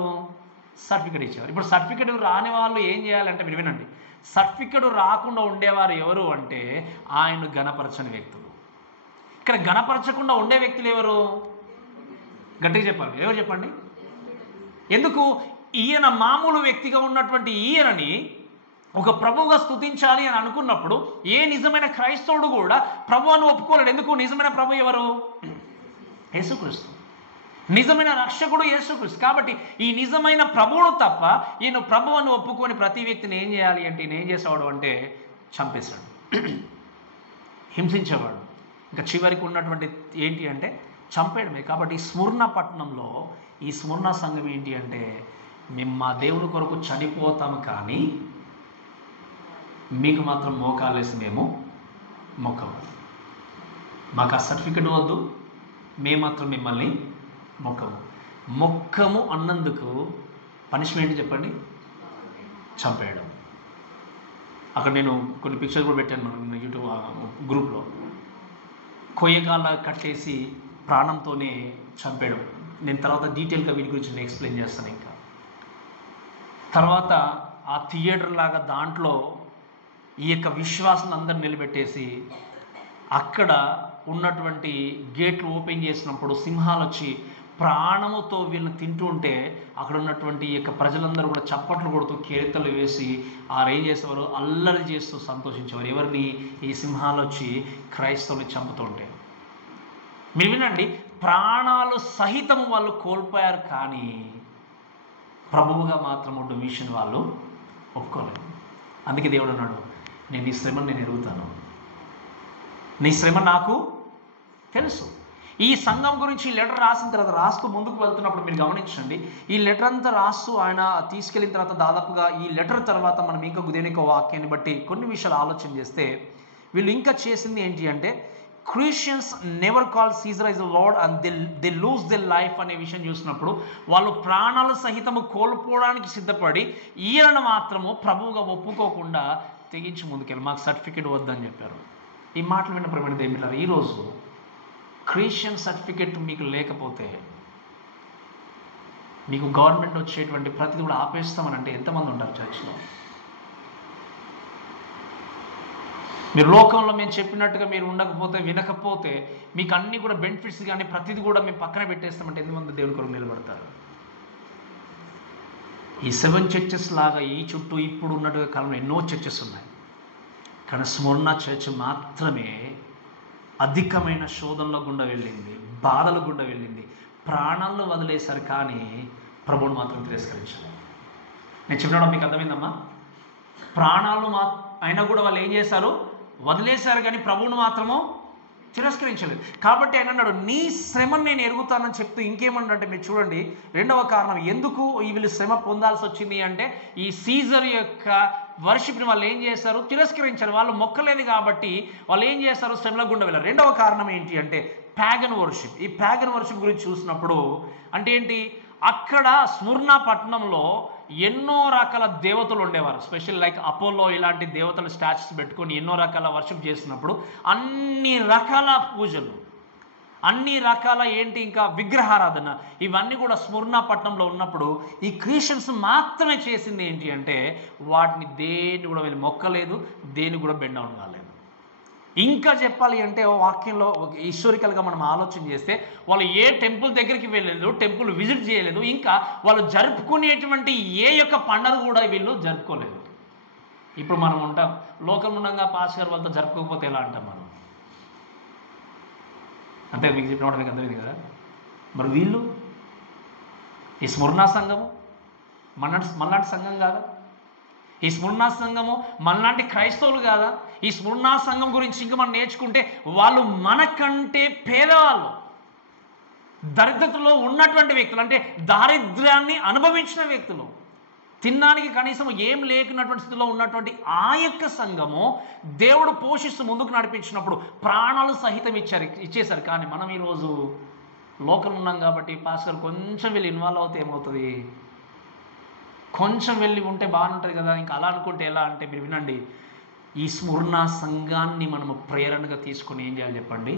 సర్టిఫికెట్ ఇచ్చేవారు. ఇప్పుడు సర్టిఫికెట్ రాని వాళ్ళు ఏం చేయాలంటే, మీరు వినండి, సర్టిఫికెట్ రాకుండా ఉండేవారు ఎవరు అంటే ఆయన గణపరచని వ్యక్తులు. ఇక్కడ గణపరచకుండా ఉండే వ్యక్తులు ఎవరు? గట్టిగా చెప్పాలి. ఎవరు చెప్పండి? ఎందుకు? ఈయన మామూలు వ్యక్తిగా ఉన్నటువంటి ఈయనని ఒక ప్రభువుగా స్తుతించాలి అని అనుకున్నప్పుడు ఏ నిజమైన క్రైస్తవుడు కూడా ప్రభువును ఒప్పుకోలేడు. ఎందుకు? నిజమైన ప్రభు ఎవరు? యేసుక్రీస్తు. నిజమైన రక్షకుడు యేసుక్రీస్తు. కాబట్టి ఈ నిజమైన ప్రభువును తప్ప ఈయన ప్రభువును ఒప్పుకొని ప్రతి వ్యక్తిని ఏం చేయాలి అంటే, ఈయన ఏం చేసేవాడు అంటే చంపేశాడు, హింసించేవాడు. ఇంకా చివరికి ఉన్నటువంటి ఏంటి అంటే చంపేయడమే. కాబట్టి స్ముర్ణ పట్టణంలో ఈ స్ముర్ణ సంఘం ఏంటి అంటే, మేము మా దేవుని కొరకు చనిపోతాము కానీ మీకు మాత్రం మోకాలేసి మేము మొక్కము. మాకు ఆ సర్టిఫికెట్ వద్దు, మేము మాత్రం మిమ్మల్ని మొక్కము అన్నందుకు పనిష్మెంట్ చెప్పండి? చంపేయడం. అక్కడ నేను కొన్ని పిక్చర్స్ కూడా పెట్టాను మన యూట్యూబ్ గ్రూప్లో. కొయ్యకాల కట్టేసి ప్రాణంతోనే చంపేయడం. నేను తర్వాత డీటెయిల్గా వీటి గురించి నేను ఎక్స్ప్లెయిన్ చేస్తాను. ఇంకా తర్వాత ఆ థియేటర్ లాగా దాంట్లో ఈ యొక్క విశ్వాసులందరిని నిలబెట్టేసి అక్కడ ఉన్నటువంటి గేట్లు ఓపెన్ చేసినప్పుడు సింహాలు వచ్చి ప్రాణముతో వీళ్ళని తింటూ ఉంటే అక్కడ ఉన్నటువంటి ఈ యొక్క ప్రజలందరూ కూడా చప్పట్లు కొడుతూ కేతలు వేసి ఏం చేసేవారు? అల్లరి చేస్తూ సంతోషించేవారు. ఎవరిని? ఈ సింహాలు వచ్చి క్రైస్తవుని చంపుతూ ఉంటే. మీరు వినండి, ప్రాణాలు సహితము వాళ్ళు కోల్పోయారు కానీ ప్రభువుగా మాత్రము డొమిషన్ వాళ్ళు ఒప్పుకోలేదు. అందుకే దేవుడు అన్నాడు, నేను నీ శ్రమను నేను ఎరుగుతాను, నీ శ్రమ నాకు తెలుసు. ఈ సంఘం గురించి ఈ లెటర్ రాసిన తర్వాత రాస్తూ ముందుకు వెళ్తున్నప్పుడు మీరు గమనించండి, ఈ లెటర్ అంతా రాస్తూ ఆయన తీసుకెళ్ళిన తర్వాత దాదాపుగా ఈ లెటర్ తర్వాత మనం ఇంకా దేవుని యొక్క వాక్యాన్ని బట్టి కొన్ని విషయాలు ఆలోచన చేస్తే వీళ్ళు ఇంకా చేసింది ఏంటి అంటే, Christians never call Caesar as the lord and they lose the life అనే విషయం చూసినప్పుడు వాళ్ళు ప్రాణాలు సహితము కోల్పోవడానికి సిద్ధపడి ఈయనను మాత్రము ప్రభువుగా ఒప్పుకోకుండా తెగించి ముందుకెళ్ళి మాకు సర్టిఫికేట్ వద్దని చెప్పారు. ఈ మాటలు విన్న ప్రవీణ దేవులారా, ఈరోజు క్రిస్టియన్ సర్టిఫికేట్ మీకు లేకపోతే మీకు గవర్నమెంట్ వచ్చేటువంటి ప్రతిదీ కూడా ఆపేస్తామని అంటే ఎంతమంది ఉంటారు చర్చ్లో? మీరు లోకంలో మేము చెప్పినట్టుగా మీరు ఉండకపోతే వినకపోతే మీకు అన్నీ కూడా బెనిఫిట్స్ కానీ ప్రతిదీ కూడా మేము పక్కన పెట్టేస్తామంటే ఎంతమంది దేవుని కొరకు నిలబడతారు? ఈ 7 చర్చెస్ లాగా ఈ చుట్టూ ఇప్పుడు ఉన్నట్టుగా కాలంలో ఎన్నో చర్చెస్ ఉన్నాయి, కానీ స్మరణ చర్చ్ మాత్రమే అధికమైన శోధనల గుండా వెళ్ళింది, బాధల గుండా వెళ్ళింది, ప్రాణాలను వదిలేశారు కానీ ప్రభువుని మాత్రం తిరస్కరించారు. నేను చెప్పినప్పుడు మీకు అర్థమైందమ్మా? ప్రాణాలు అయినా కూడా వాళ్ళు ఏం చేశారు? వదిలేశారు కానీ ప్రభువును మాత్రము తిరస్కరించలేదు. కాబట్టి ఆయన అన్నాడు, నీ శ్రమను నేను ఎరుగుతానని చెప్తూ ఇంకేమన్నాడంటే, మీరు చూడండి, రెండవ కారణం ఎందుకు వీళ్ళు శ్రమ పొందాల్సి వచ్చింది అంటే, ఈ సీజర్ యొక్క వర్షిప్ని వాళ్ళు ఏం చేశారు? తిరస్కరించారు. వాళ్ళు మొక్కలేదు కాబట్టి వాళ్ళు ఏం చేస్తారు? శ్రమల గుండా వెళ్ళారు. రెండవ కారణం ఏంటి అంటే ప్యాగన్ వర్షిప్. ఈ ప్యాగన్ వర్షిప్ గురించి చూసినప్పుడు అంటే ఏంటి, అక్కడ స్ముర్ణ పట్టణంలో ఎన్నో రకాల దేవతలు ఉండేవారు. స్పెషల్ లైక్ అపోలో ఇలాంటి దేవతల స్టాచ్యూస్ పెట్టుకొని ఎన్నో రకాల వర్షిప్ చేస్తున్నప్పుడు అన్ని రకాల పూజలు, అన్ని రకాల ఏంటి ఇంకా విగ్రహారాధన, ఇవన్నీ కూడా స్ముర్ణ పట్టణంలో ఉన్నప్పుడు ఈ క్రిస్టియన్స్ మాత్రమే చేసింది ఏంటి అంటే వాటిని దేన్ని కూడా వీళ్ళు మొక్కలేదు, దేన్ని కూడా బెండ్ డౌన్ కాలేదు. ఇంకా చెప్పాలి అంటే వాక్యంలో హిస్టారికల్గా మనం ఆలోచన చేస్తే వాళ్ళు ఏ టెంపుల్ దగ్గరికి వెళ్ళలేదు, టెంపుల్ విజిట్ చేయలేదు, ఇంకా వాళ్ళు జరుపుకునేటువంటి ఏ యొక్క పండుగ కూడా వీళ్ళు జరుపుకోలేదు. ఇప్పుడు మనం ఉంటాం లోకముండంగా పాస్టర్ వాళ్ళతో జరుపుకోకపోతే ఎలా అంటాం మనం? అంటే మీకు చెప్పినప్పుడు మీకు అర్థమైంది కదా. మరి వీళ్ళు ఈ స్మరణ సంఘము మనలాంటి సంఘం కాదా? ఈ స్మరణ సంఘము మనలాంటి క్రైస్తవులు కాదా? ఈ స్మరణ సంఘం గురించి ఇంకా మనం నేర్చుకుంటే వాళ్ళు మనకంటే పేదవాళ్ళు, దరిద్రతలో ఉన్నటువంటి వ్యక్తులు, అంటే దారిద్ర్యాన్ని అనుభవించిన వ్యక్తులు, తినడానికి కనీసం ఏం లేకున్నటువంటి స్థితిలో ఉన్నటువంటి ఆ యొక్క సంఘము దేవుడు పోషిస్తూ ముందుకు నడిపించినప్పుడు ప్రాణాలు సహితం ఇచ్చేశారు. కానీ మనం ఈరోజు లోకల్ ఉన్నాం కాబట్టి పాస్టర్ కొంచెం వెళ్ళి ఇన్వాల్వ్ అవుతే ఏమవుతుంది, కొంచెం వెళ్ళి ఉంటే బాగుంటుంది కదా, ఇంకా అలా అనుకుంటే ఎలా అంటే మీరు వినండి, ఈ స్మరణ సంఘాన్ని మనము ప్రేరణగా తీసుకొని ఏం చేయాలి చెప్పండి,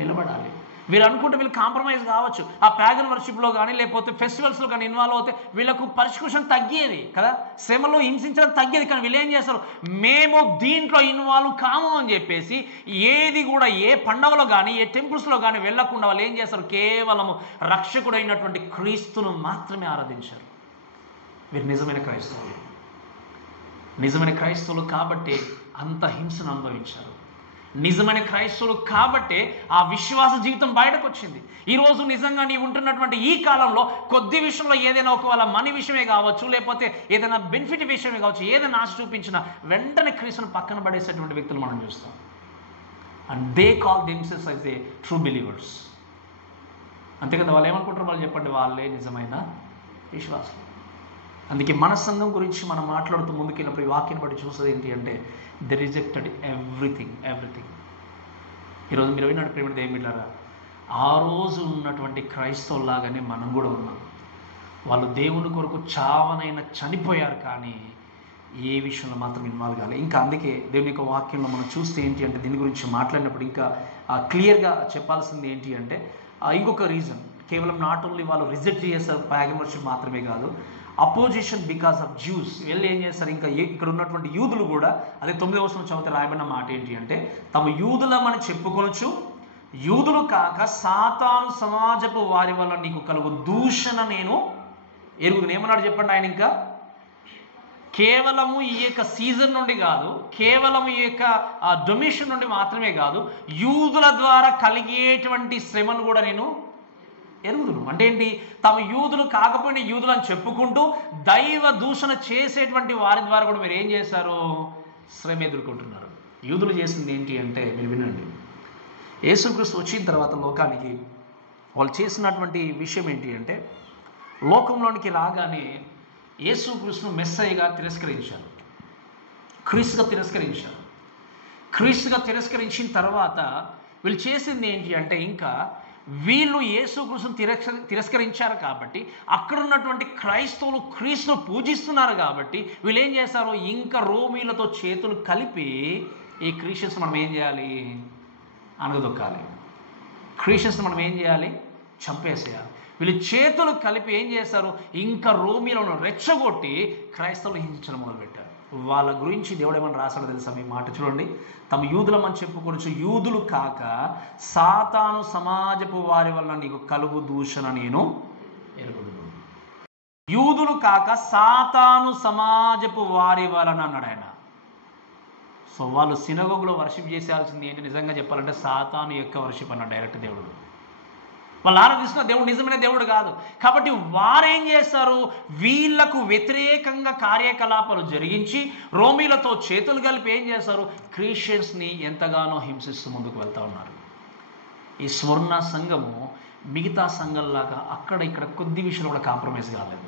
నిలబడాలి. వీళ్ళు అనుకుంటే వీళ్ళు కాంప్రమైజ్ కావచ్చు, ఆ ప్యాగన్ వర్షిప్లో కానీ లేకపోతే ఫెస్టివల్స్లో కానీ ఇన్వాల్వ్ అవుతే వీళ్ళకు పర్సిక్యూషన్ తగ్గేది కదా, శ్రమలో హింసించడం తగ్గేది. కానీ వీళ్ళు ఏం చేస్తారు, మేము దీంట్లో ఇన్వాల్వ్ కాము అని చెప్పేసి ఏది కూడా ఏ పండగలో కానీ ఏ టెంపుల్స్లో కానీ వెళ్ళకుండా వాళ్ళు ఏం చేస్తారు, కేవలము రక్షకుడైనటువంటి క్రీస్తును మాత్రమే ఆరాధించారు. వీరు నిజమైన క్రైస్తవులు. నిజమైన క్రైస్తవులు కాబట్టి అంత హింసను అనుభవించారు. నిజమైన క్రైస్తవులు కాబట్టే ఆ విశ్వాస జీవితం బయటకు వచ్చింది. ఈరోజు నిజంగా నీవు ఉంటున్నటువంటి ఈ కాలంలో కొద్ది విషయంలో ఏదైనా ఒకవేళ మనీ విషయమే కావచ్చు, లేకపోతే ఏదైనా బెనిఫిట్ విషయమే కావచ్చు, ఏదైనా ఆశ చూపించినా వెంటనే క్రీస్తును పక్కన పడేసేటువంటి వ్యక్తులు మనం చూస్తాం. And they call themselves as a true believers. అంతే కదా, వాళ్ళు ఏమనుకుంటారు వాళ్ళు చెప్పండి, వాళ్ళే నిజమైన విశ్వాసులు. అందుకే మన సంఘం గురించి మనం మాట్లాడుతూ ముందుకెళ్ళినప్పుడు ఈ వాక్యాన్ని బట్టి చూసేది ఏంటి అంటే ది రిజెక్టెడ్ ఎవ్రీథింగ్. ఈరోజు మీరు విన్నట్టు ప్రేమ ఏం బిడ్డారా, ఆ రోజు ఉన్నటువంటి క్రైస్తవులాగానే మనం కూడా ఉన్నాం. వాళ్ళు దేవుని కొరకు చావనైనా చనిపోయారు, కానీ ఏ విషయంలో మాత్రం ఇన్వాల్వ్ కాలేదు. ఇంకా అందుకే దేవుని యొక్క వాక్యంలో మనం చూస్తే ఏంటి అంటే దీని గురించి మాట్లాడినప్పుడు ఇంకా క్లియర్గా చెప్పాల్సింది ఏంటి అంటే ఇంకొక రీజన్, కేవలం నాట్ ఓన్లీ వాళ్ళు రిజెక్ట్ చేస్తారు ప్యాగన్ వర్షిప్ మాత్రమే కాదు, అపోజిషన్ బికాస్ ఆఫ్ జ్యూస్. వీళ్ళు ఏం చేస్తారు, ఇంకా ఇక్కడ ఉన్నటువంటి యూదులు కూడా, అదే 9వ వచనం చదివితే రాయబడిన మాట ఏంటి అంటే తమ యూదులమని చెప్పుకొనొచ్చు, యూదులు కాక సాతాను సమాజపు వారి వల్ల నీకు కలుగు దూషణ నేను ఎరుగుదును. ఏమన్నాడు చెప్పండి ఆయన, ఇంకా కేవలము ఈ యొక్క సీజన్ నుండి కాదు, కేవలం ఈ యొక్క డొమిషన్ నుండి మాత్రమే కాదు, యూదుల ద్వారా కలిగేటువంటి శ్రమను కూడా నేను ఎరుగుదును. అంటే ఏంటి, తమ యూదులు కాకపోయినా యూదులు అని చెప్పుకుంటూ దైవ దూషణ చేసేటువంటి వారి ద్వారా కూడా మీరు ఏం చేశారు, శ్రమ ఎదుర్కొంటున్నారు. యూదులు చేసింది ఏంటి అంటే మీరు వినండి, యేసుక్రీస్తు వచ్చిన తర్వాత లోకానికి వాళ్ళు చేసినటువంటి విషయం ఏంటి అంటే లోకంలోనికి రాగానే యేసుక్రీస్తును మెస్సయ్యగా తిరస్కరించారు, క్రీస్తుగా తిరస్కరించిన తర్వాత వీళ్ళు చేసింది ఏంటి అంటే ఇంకా వీళ్ళు యేసుక్రీస్తును తిరస్కరించారు కాబట్టి అక్కడ ఉన్నటువంటి క్రైస్తవులు క్రీస్తును పూజిస్తున్నారు కాబట్టి వీళ్ళు ఏం చేశారు, ఇంకా రోమీలతో చేతులు కలిపి ఈ క్రిస్టియన్స్ మనం ఏం చేయాలి, అనగదొక్కాలి. క్రిస్టియన్స్ మనం ఏం చేయాలి, చంపేసేయాలి. వీళ్ళు చేతులు కలిపి ఏం చేశారు, ఇంకా రోమీలను రెచ్చగొట్టి క్రైస్తవులు హింసించడం మొదలుపెట్టారు. వాళ్ళ గురించి దేవుడు ఏమని రాశాడో తెలుసా, మీ మాట చూడండి, తమ యూదులమని చెప్పుకొనొచ్చు, యూదులు కాక సాతాను సమాజపు వారి వల్ల నీకు కలుగు దూషణ నేను ఎరుగుదును. యూదులు కాక సాతాను సమాజపు వారి వలన అన్నాడు ఆయన. సో వాళ్ళు సినగోగులో వర్షిప్ చేసేయాల్సింది ఏంటి, నిజంగా చెప్పాలంటే సాతాను యొక్క వర్షిప్ అన్నాడు డైరెక్ట్ దేవుడు. వాళ్ళు ఆరాధిస్తున్న దేవుడు నిజమైన దేవుడు కాదు. కాబట్టి వారేం చేస్తారు, వీళ్లకు వ్యతిరేకంగా కార్యకలాపాలు జరిగించి రోమీలతో చేతులు కలిపి ఏం చేస్తారు, క్రిస్టియన్స్ని ఎంతగానో హింసిస్తూ ముందుకు వెళ్తూ ఉన్నారు. ఈ స్మరణ సంఘము మిగతా సంఘంలాగా అక్కడ ఇక్కడ కొద్ది విషయంలో కూడా కాంప్రమైజ్ కాలేదు.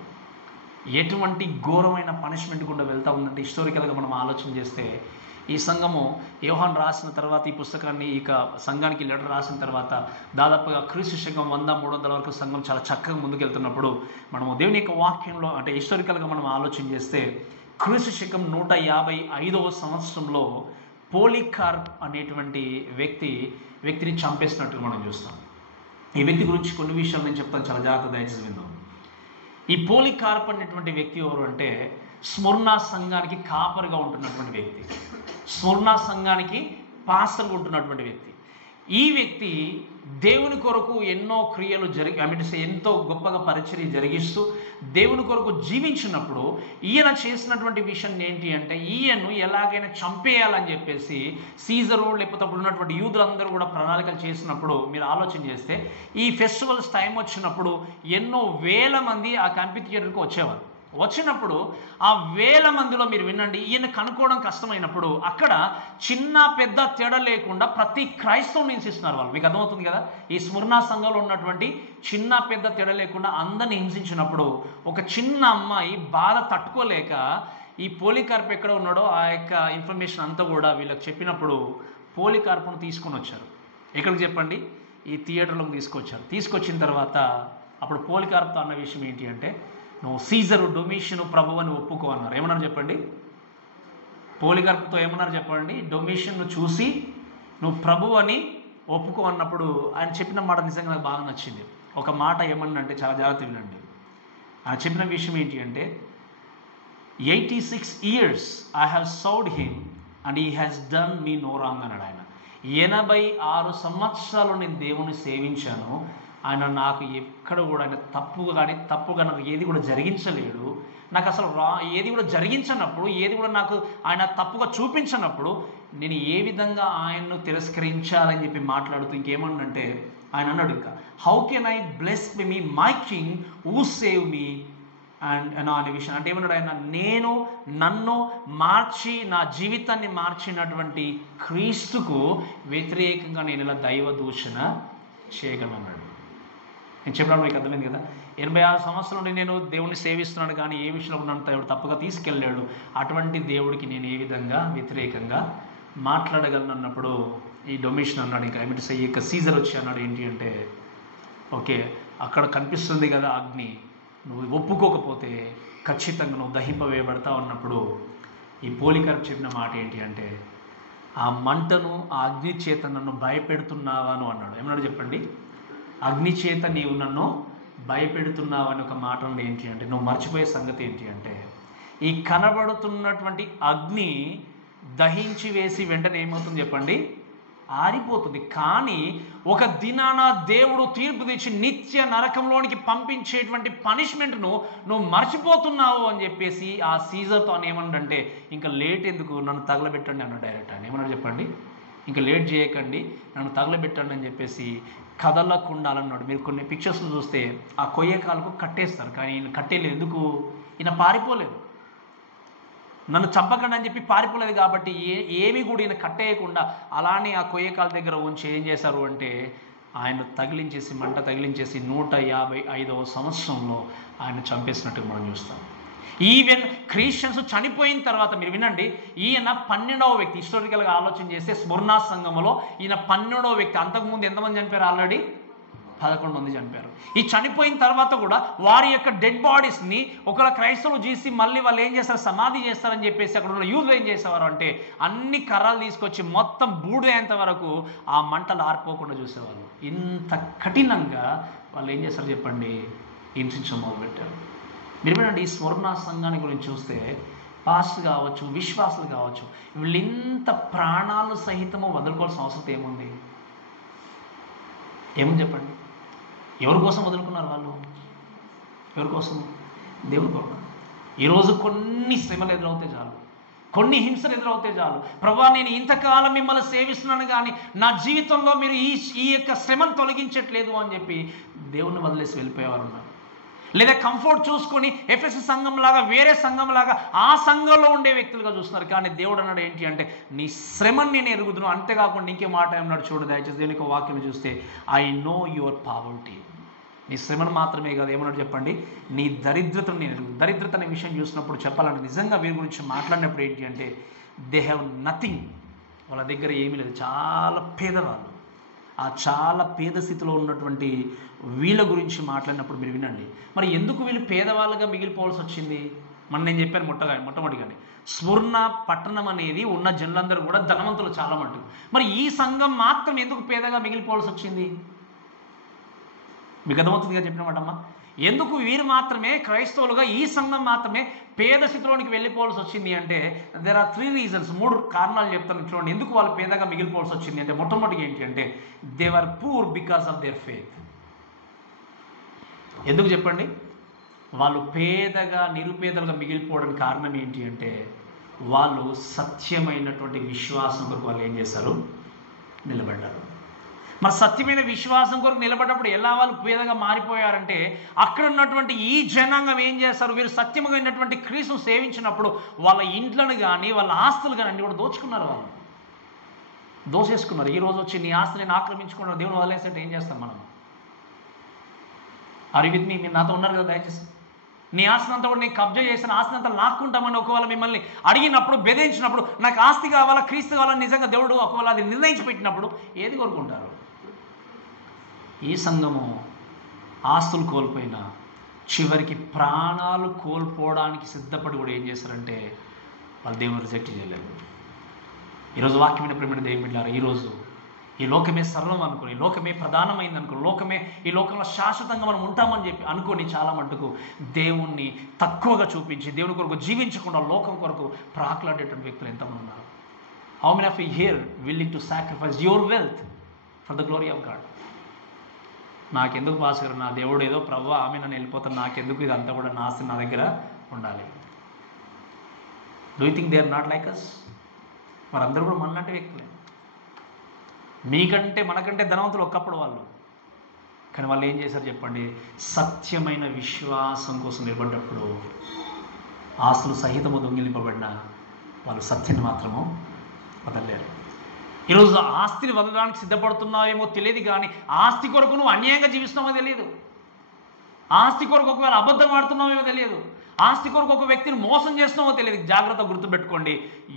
ఎటువంటి ఘోరమైన పనిష్మెంట్ కూడా వెళ్తూ ఉందంటే హిస్టారికల్గా మనం ఆలోచన చేస్తే ఈ సంఘము యోహాన్ రాసిన తర్వాత ఈ పుస్తకాన్ని ఇక సంఘానికి లెటర్ రాసిన తర్వాత దాదాపుగా క్రీస్తు శకం 100-300 వరకు సంఘం చాలా చక్కగా ముందుకెళ్తున్నప్పుడు మనము దేవుని యొక్క వాక్యంలో అంటే హిస్టారికల్గా మనం ఆలోచన చేస్తే క్రీస్తు శకం 155వ సంవత్సరంలో పోలికార్ప్ అనేటువంటి వ్యక్తిని చంపేసినట్టుగా మనం చూస్తాం. ఈ వ్యక్తి గురించి కొన్ని విషయాలు నేను చెప్తాను, చాలా జాగ్రత్త దయచేసి విందాం. ఈ పోలికార్ప్ అనేటువంటి వ్యక్తి ఎవరు అంటే స్మరణ సంఘానికి కాపరిగా ఉంటున్నటువంటి వ్యక్తి, స్మరణ సంఘానికి పాస్టర్గా ఉంటున్నటువంటి వ్యక్తి. ఈ వ్యక్తి దేవుని కొరకు ఎన్నో క్రియలు ఎంతో గొప్పగా పరిచర్య జరిగిస్తూ దేవుని కొరకు జీవించినప్పుడు ఈయన చేసినటువంటి విషయం ఏంటి అంటే ఈయన్ను ఎలాగైనా చంపేయాలని చెప్పేసి సీజరు లేకపోతే అప్పుడు ఉన్నటువంటి యూదులందరూ కూడా ప్రణాళికలు చేసినప్పుడు మీరు ఆలోచన చేస్తే ఈ ఫెస్టివల్స్ టైం వచ్చినప్పుడు ఎన్నో వేల మంది ఆ కంపి థియేటర్కి వచ్చేవారు. వచ్చినప్పుడు ఆ వేల మందిలో మీరు వినండి, ఈయన కనుక్కోవడం కష్టమైనప్పుడు అక్కడ చిన్న పెద్ద తేడా లేకుండా ప్రతి క్రైస్తవుని హింసిస్తున్నారు వాళ్ళు. మీకు అర్థమవుతుంది కదా, ఈ స్మరణ సంఘంలో ఉన్నటువంటి చిన్న పెద్ద తేడా లేకుండా అందరిని హింసించినప్పుడు ఒక చిన్న అమ్మాయి బాధ తట్టుకోలేక ఈ పోలికార్ప్ ఎక్కడ ఉన్నాడో ఆ యొక్క ఇన్ఫర్మేషన్ అంతా కూడా వీళ్ళకి చెప్పినప్పుడు పోలికార్పును తీసుకొని వచ్చారు. ఎక్కడికి చెప్పండి, ఈ థియేటర్లోకి తీసుకొచ్చారు. తీసుకొచ్చిన తర్వాత అప్పుడు పోలికార్ప్తో అన్న విషయం ఏంటి అంటే, నువ్వు సీజరు డొమిషియను ప్రభు అని ఒప్పుకో అన్నారు. ఏమన్నారు చెప్పండి, పోలికార్ప్తో ఏమన్నారు చెప్పండి, డొమిషియన్ను చూసి నువ్వు ప్రభు అని ఒప్పుకో అన్నప్పుడు ఆయన చెప్పిన మాట నిజంగా నాకు బాగా నచ్చింది. ఒక మాట ఏమన్నంటే చాలా జాగ్రత్త వినండి. ఆయన చెప్పిన విషయం ఏంటి అంటే, 86 years I have served him and he has done me no wrong అన్నాడు ఆయన. 86 సంవత్సరాలు నేను దేవుని సేవించాను, ఆయన నాకు ఎక్కడ కూడా ఆయన తప్పుగా నాకు ఏది కూడా జరిగించలేడు. నాకు అసలు ఏది కూడా జరిగించనప్పుడు, ఏది కూడా నాకు ఆయన తప్పుగా చూపించనప్పుడు నేను ఏ విధంగా ఆయన్ను తిరస్కరించాలని చెప్పి మాట్లాడుతూ ఇంకేమన్నంటే ఆయన అన్నాడు, ఇంకా how can I bless me my king who save me and అనే విషయం అంటే ఏమన్నాడు ఆయన, నన్ను మార్చి నా జీవితాన్ని మార్చినటువంటి క్రీస్తుకు వ్యతిరేకంగా నేను ఇలా దైవ దూషణ చేయగలన్నాడు. నేను చెప్పడం మీకు అర్థమైంది కదా. 86 సంవత్సరాల నుండి నేను దేవుణ్ణి సేవిస్తున్నాను, కానీ ఏ విషయంలో నన్ను దేవుడు తప్పుగా తీసుకెళ్ళాడు, అటువంటి దేవుడికి నేను ఏ విధంగా వ్యతిరేకంగా మాట్లాడగలను అన్నప్పుడు ఈ డొమిషన్ అన్నాడు, ఇంకా ఏమిటి సై ఇక సీజర్ వచ్చి అన్నాడు ఏంటి అంటే, ఓకే అక్కడ కనిపిస్తుంది కదా అగ్ని, నువ్వు ఒప్పుకోకపోతే ఖచ్చితంగా నువ్వు దహింపవేయబడతావు అన్నప్పుడు ఈ పోలికార్ప్ చెప్పిన మాట ఏంటి అంటే, ఆ మంటను ఆ అగ్ని చేత నన్ను భయపెడుతున్నావాను అన్నాడు. ఏమన్నాడు చెప్పండి, అగ్ని చేత నీవు నన్ను భయపెడుతున్నావు అని ఒక మాట ఉంది. ఏంటి అంటే నువ్వు మర్చిపోయే సంగతి ఏంటి అంటే, ఈ కనబడుతున్నటువంటి అగ్ని దహించి వేసి వెంటనే ఏమవుతుంది చెప్పండి, ఆరిపోతుంది. కానీ ఒక దినాన దేవుడు తీర్పు తెచ్చి నిత్య నరకంలోనికి పంపించేటువంటి పనిష్మెంట్ను నువ్వు మర్చిపోతున్నావు అని చెప్పేసి ఆ సీజర్తో అని ఏమన్నాడంటే, ఇంకా లేట్ ఎందుకు, నన్ను తగలబెట్టండి అన్నాడు డైరెక్ట్. అని ఏమన్నాడు చెప్పండి, ఇంకా లేట్ చేయకండి, నన్ను తగలబెట్టండి అని చెప్పేసి కదలకుండా అన్నాడు. మీరు కొన్ని పిక్చర్స్లో చూస్తే ఆ కొయ్యకాలకు కట్టేస్తారు, కానీ ఈయన కట్టేయలేదు. ఎందుకు, ఈయన పారిపోలేదు, నన్ను చంపకండి అని చెప్పి పారిపోలేదు కాబట్టి ఏమీ కూడా ఈయన కట్టేయకుండా అలానే ఆ కొయ్యకాల దగ్గర ఉంచి ఏం చేశారు అంటే ఆయన తగిలించేసి మంట తగిలించేసి 155వ సంవత్సరంలో ఆయన చంపేసినట్టు మనం చూస్తాం. ఈవెన్ క్రిస్టియన్స్ చనిపోయిన తర్వాత మీరు వినండి, ఈయన 12వ వ్యక్తి. హిస్టారికల్గా ఆలోచన చేస్తే స్మరణ సంఘంలో ఈయన 12వ వ్యక్తి. అంతకుముందు ఎంతమంది చనిపోయారు, ఆల్రెడీ 11 మంది చనిపోయారు. ఈ చనిపోయిన తర్వాత కూడా వారి యొక్క డెడ్ బాడీస్ని ఒకవేళ క్రైస్తవులు చూసి మళ్ళీ వాళ్ళు ఏం చేస్తారు, సమాధి చేస్తారని చెప్పేసి అక్కడ ఉన్న యూజ్ ఏం చేసేవారు అంటే అన్ని కర్రలు తీసుకొచ్చి మొత్తం బూడిదేంత వరకు ఆ మంటలు ఆరిపోకుండా చూసేవాళ్ళు. ఇంత కఠినంగా వాళ్ళు ఏం చేస్తారు చెప్పండి, హింసించడం మొదలుపెట్టారు. మీరు వినండి, ఈ స్మరణ సంఘాన్ని గురించి చూస్తే పాస్టర్ కావచ్చు, విశ్వాసులు కావచ్చు, వీళ్ళు ఇంత ప్రాణాలు సహితము వదులుకోవాల్సిన అవసరం ఏముంది చెప్పండి. ఎవరి కోసం వదులుకున్నారు వాళ్ళు, ఎవరి కోసం, దేవుని కోసం. ఈరోజు కొన్ని శ్రమలు ఎదురవుతే చాలు, కొన్ని హింసలు ఎదురవుతే చాలు, ప్రభువా నేను ఇంతకాలం మిమ్మల్ని సేవిస్తున్నాను కానీ నా జీవితంలో మీరు ఈ యొక్క శ్రమను తొలగించట్లేదు అని చెప్పి దేవుణ్ణి వదిలేసి వెళ్ళిపోయేవారు ఉన్నారు. లేదా కంఫర్ట్ చూసుకొని ఎఫెసీ సంఘం లాగా వేరే సంఘం లాగా ఆ సంఘంలో ఉండే వ్యక్తులుగా చూస్తున్నారు. కానీ దేవుడు అన్నాడు ఏంటి అంటే నీ శ్రమని నేను ఎరుగుదును. అంతేకాకుండా ఇంకే మాట ఏమన్నాడు చూడు, దయచేసి దేవుని యొక్క వాక్యం చూస్తే, ఐ నో యువర్ పావర్టీ. నీ శ్రమను మాత్రమే కాదు, ఏమన్నాడు చెప్పండి, నీ దరిద్రతను నేను ఎరుగు. దరిద్రత అనే విషయం చూసినప్పుడు చెప్పాలంటే నిజంగా వీరి గురించి మాట్లాడినప్పుడు ఏంటి అంటే దే హ్యావ్ నథింగ్, వాళ్ళ దగ్గర ఏమీ లేదు, చాలా పేదవాళ్ళు. ఆ చాలా పేద స్థితిలో ఉన్నటువంటి వీళ్ళ గురించి మాట్లాడినప్పుడు మీరు వినండి, మరి ఎందుకు వీళ్ళు పేదవాళ్ళుగా మిగిలిపోవాల్సి వచ్చింది? నేను చెప్పాను మొట్టమొదటిగానే స్మరణ పట్టణం అనేది ఉన్న జనులందరూ కూడా ధనవంతులు చాలా మటుకు. మరి ఈ సంఘం మాత్రం ఎందుకు పేదగా మిగిలిపోవాల్సి వచ్చింది? మీకు అర్థమవుతుందిగా చెప్పిన మాటమ్మా. ఎందుకు వీరు మాత్రమే క్రైస్తవులుగా ఈ సంఘం మాత్రమే పేద స్థితిలోనికి వెళ్ళిపోవాల్సి వచ్చింది అంటే దేర్ ఆర్ 3 రీజన్స్, 3 కారణాలు చెప్తాను చూడండి ఎందుకు వాళ్ళు పేదగా మిగిలిపోవాల్సి వచ్చింది అంటే. మొట్టమొదటిగా ఏంటి అంటే they were poor because of their faith. ఎందుకు చెప్పండి, వాళ్ళు పేదగా నిరుపేదలుగా మిగిలిపోవడానికి కారణం ఏంటి అంటే వాళ్ళు సత్యమైనటువంటి విశ్వాసం కొరకు వాళ్ళు ఏం చేశారు, నిలబడ్డారు. మరి సత్యమైన విశ్వాసం కొరకు నిలబడ్డప్పుడు ఎలా వాళ్ళు పేదగా మారిపోయారంటే, అక్కడ ఉన్నటువంటి ఈ జనాంగం ఏం చేస్తారు, వీరు సత్యమైనటువంటి క్రీస్తును సేవించినప్పుడు వాళ్ళ ఇంట్లను కానీ వాళ్ళ ఆస్తులు కానీ అన్ని కూడా దోచుకున్నారు. వాళ్ళు దోసేసుకున్నారు. ఈరోజు వచ్చి నీ ఆస్తిని నేను ఆక్రమించుకున్నారు, దేవుని వదిలేసేట్టు ఏం చేస్తాం మనం? విత్ మీ, మీరు నాతో ఉన్నారు కదా, దయచేసి నీ ఆస్తిని అంతా కూడా నేను కబ్జా చేసిన ఆస్తిని అంతా లాక్కుంటామని ఒకవేళ మిమ్మల్ని అడిగినప్పుడు, బెదిరించినప్పుడు, నాకు ఆస్తి కావాలా, క్రీస్తు కావాలని నిజంగా దేవుడు ఒకవేళ అది నిర్ణయించి పెట్టినప్పుడు ఏది కోరుకుంటారు? ఈ సంఘము ఆస్తులు కోల్పోయినా చివరికి ప్రాణాలు కోల్పోవడానికి సిద్ధపడి కూడా ఏం చేస్తారంటే వాళ్ళు దేవుని రిజెక్ట్ చేయలేదు. ఈరోజు వాక్యమైన ప్రేమైన దేవుని బిడ్డలారా, ఈరోజు ఈ లోకమే సర్వం అనుకుని, లోకమే ప్రధానమైంది అనుకుని, ఈ లోకంలో శాశ్వతంగా మనం ఉంటామని చెప్పి అనుకొని చాలా మట్టుకు దేవుణ్ణి తక్కువగా చూపించి దేవుని కొరకు జీవించకుండా లోకం కొరకు ప్రాకులాడేటువంటి వ్యక్తులు ఎంతమంది ఉన్నారు? How many of you here willing to sacrifice your wealth for the glory of God? నాకెందుకు భాస్కర్, నా దేవుడు ఏదో ప్రభువా ఆమె నన్ను వెళ్ళిపోతాను, నాకెందుకు ఇదంతా కూడా నా ఆస్తి నా దగ్గర ఉండాలి? Do you think they are not like us? వారందరూ కూడా మనలాంటి వ్యక్తులే. మీకంటే మనకంటే ధనవంతులు ఒకప్పుడు వాళ్ళు, కానీ వాళ్ళు ఏం చేశారు చెప్పండి? సత్యమైన విశ్వాసం కోసం నిలబడ్డప్పుడు ఆస్తులు సహితము దొంగిలింపబడిన వాళ్ళు సత్యాన్ని మాత్రము వదలలేరు. ఈరోజు ఆస్తిని వదలడానికి సిద్ధపడుతున్నావేమో తెలియదు, కానీ ఆస్తి కొరకు నువ్వు అన్యాయంగా జీవిస్తున్నావో తెలియదు, ఆస్తి కొరకు ఒకవేళ అబద్ధం ఆడుతున్నావేమో తెలియదు, ఆస్తి కొరకు ఒక వ్యక్తిని మోసం చేస్తున్నావో తెలియదు. జాగ్రత్త గుర్తుపెట్టుకోండి,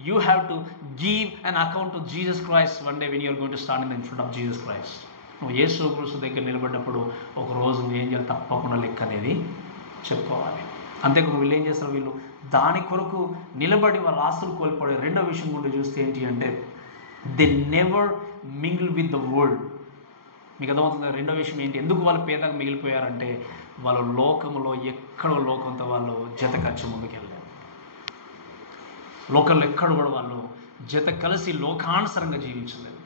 you have to give an account to Jesus Christ one day when you're going to stand in front of Jesus Christ. నువ్వు యేసు క్రీస్తు దగ్గర నిలబడ్డప్పుడు ఒకరోజు నువ్వు ఏం చేయాలి? తప్పకుండా లెక్క అనేది చెప్పుకోవాలి. అంతేకాదు వీళ్ళు ఏం చేస్తారు, వీళ్ళు దాని కొరకు నిలబడి వాళ్ళ ఆస్తులు కోల్పోయే రెండో విషయం కూడా చూస్తే ఏంటి అంటే, they never mingle with the world. మీకు అర్థమవుతుంది. రెండో విషయం ఏంటి, ఎందుకు వాళ్ళు పేదగా మిగిలిపోయారంటే, వాళ్ళు లోకంలో ఎక్కడో లోకంతో వాళ్ళు జత కలిసి ముందుకెళ్ళారు. లోకంలో ఎక్కడ కూడా వాళ్ళు జత కలిసి లోకానుసరంగా జీవించలేదు.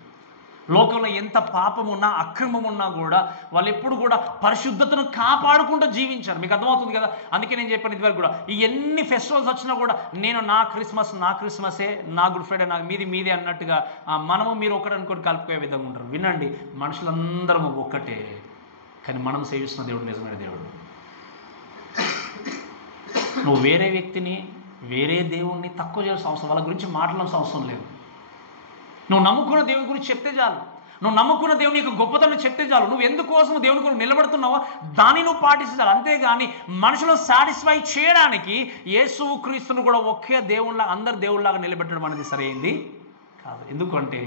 లోకంలో ఎంత పాపం ఉన్నా, అక్రమం ఉన్నా కూడా వాళ్ళు ఎప్పుడు కూడా పరిశుద్ధతను కాపాడుకుంటూ జీవించారు. మీకు అర్థమవుతుంది కదా. అందుకే నేను చెప్పాను ఇదివరకు కూడా, ఈ ఎన్ని ఫెస్టివల్స్ వచ్చినా కూడా నేను నా క్రిస్మసే, నా గుడ్ ఫ్రైడే నాకు మీదే అన్నట్టుగా మనము మీరు ఒకరనుకొని కలుపుకునే విధంగా ఉంటారు. వినండి, మనుషులందరము ఒక్కటే, కానీ మనం సేవిస్తున్న దేవుడు నిజమైన దేవుడు. నువ్వు వేరే వ్యక్తిని, వేరే దేవుణ్ణి తక్కువ చేయాల్సిన అవసరం, వాళ్ళ గురించి మాట్లాడాల్సిన అవసరం లేదు. నువ్వు నమ్ముకున్న దేవుని గురించి చెప్తే చాలు, నువ్వు నమ్ముకున్న దేవుని యొక్క గొప్పతనం చెప్తే చాలు, నువ్వు ఎందుకోసం దేవుని కొరకు నిలబడుతున్నావో దాన్ని నువ్వు పాటించాలి. అంతేగాని మనుషులను సాటిస్ఫై చేయడానికి యేసు క్రీస్తును కూడా ఒకే దేవుళ్ళ అందరు దేవుళ్ళలాగా నిలబెట్టడం అనేది సరైంది కాదు. ఎందుకంటే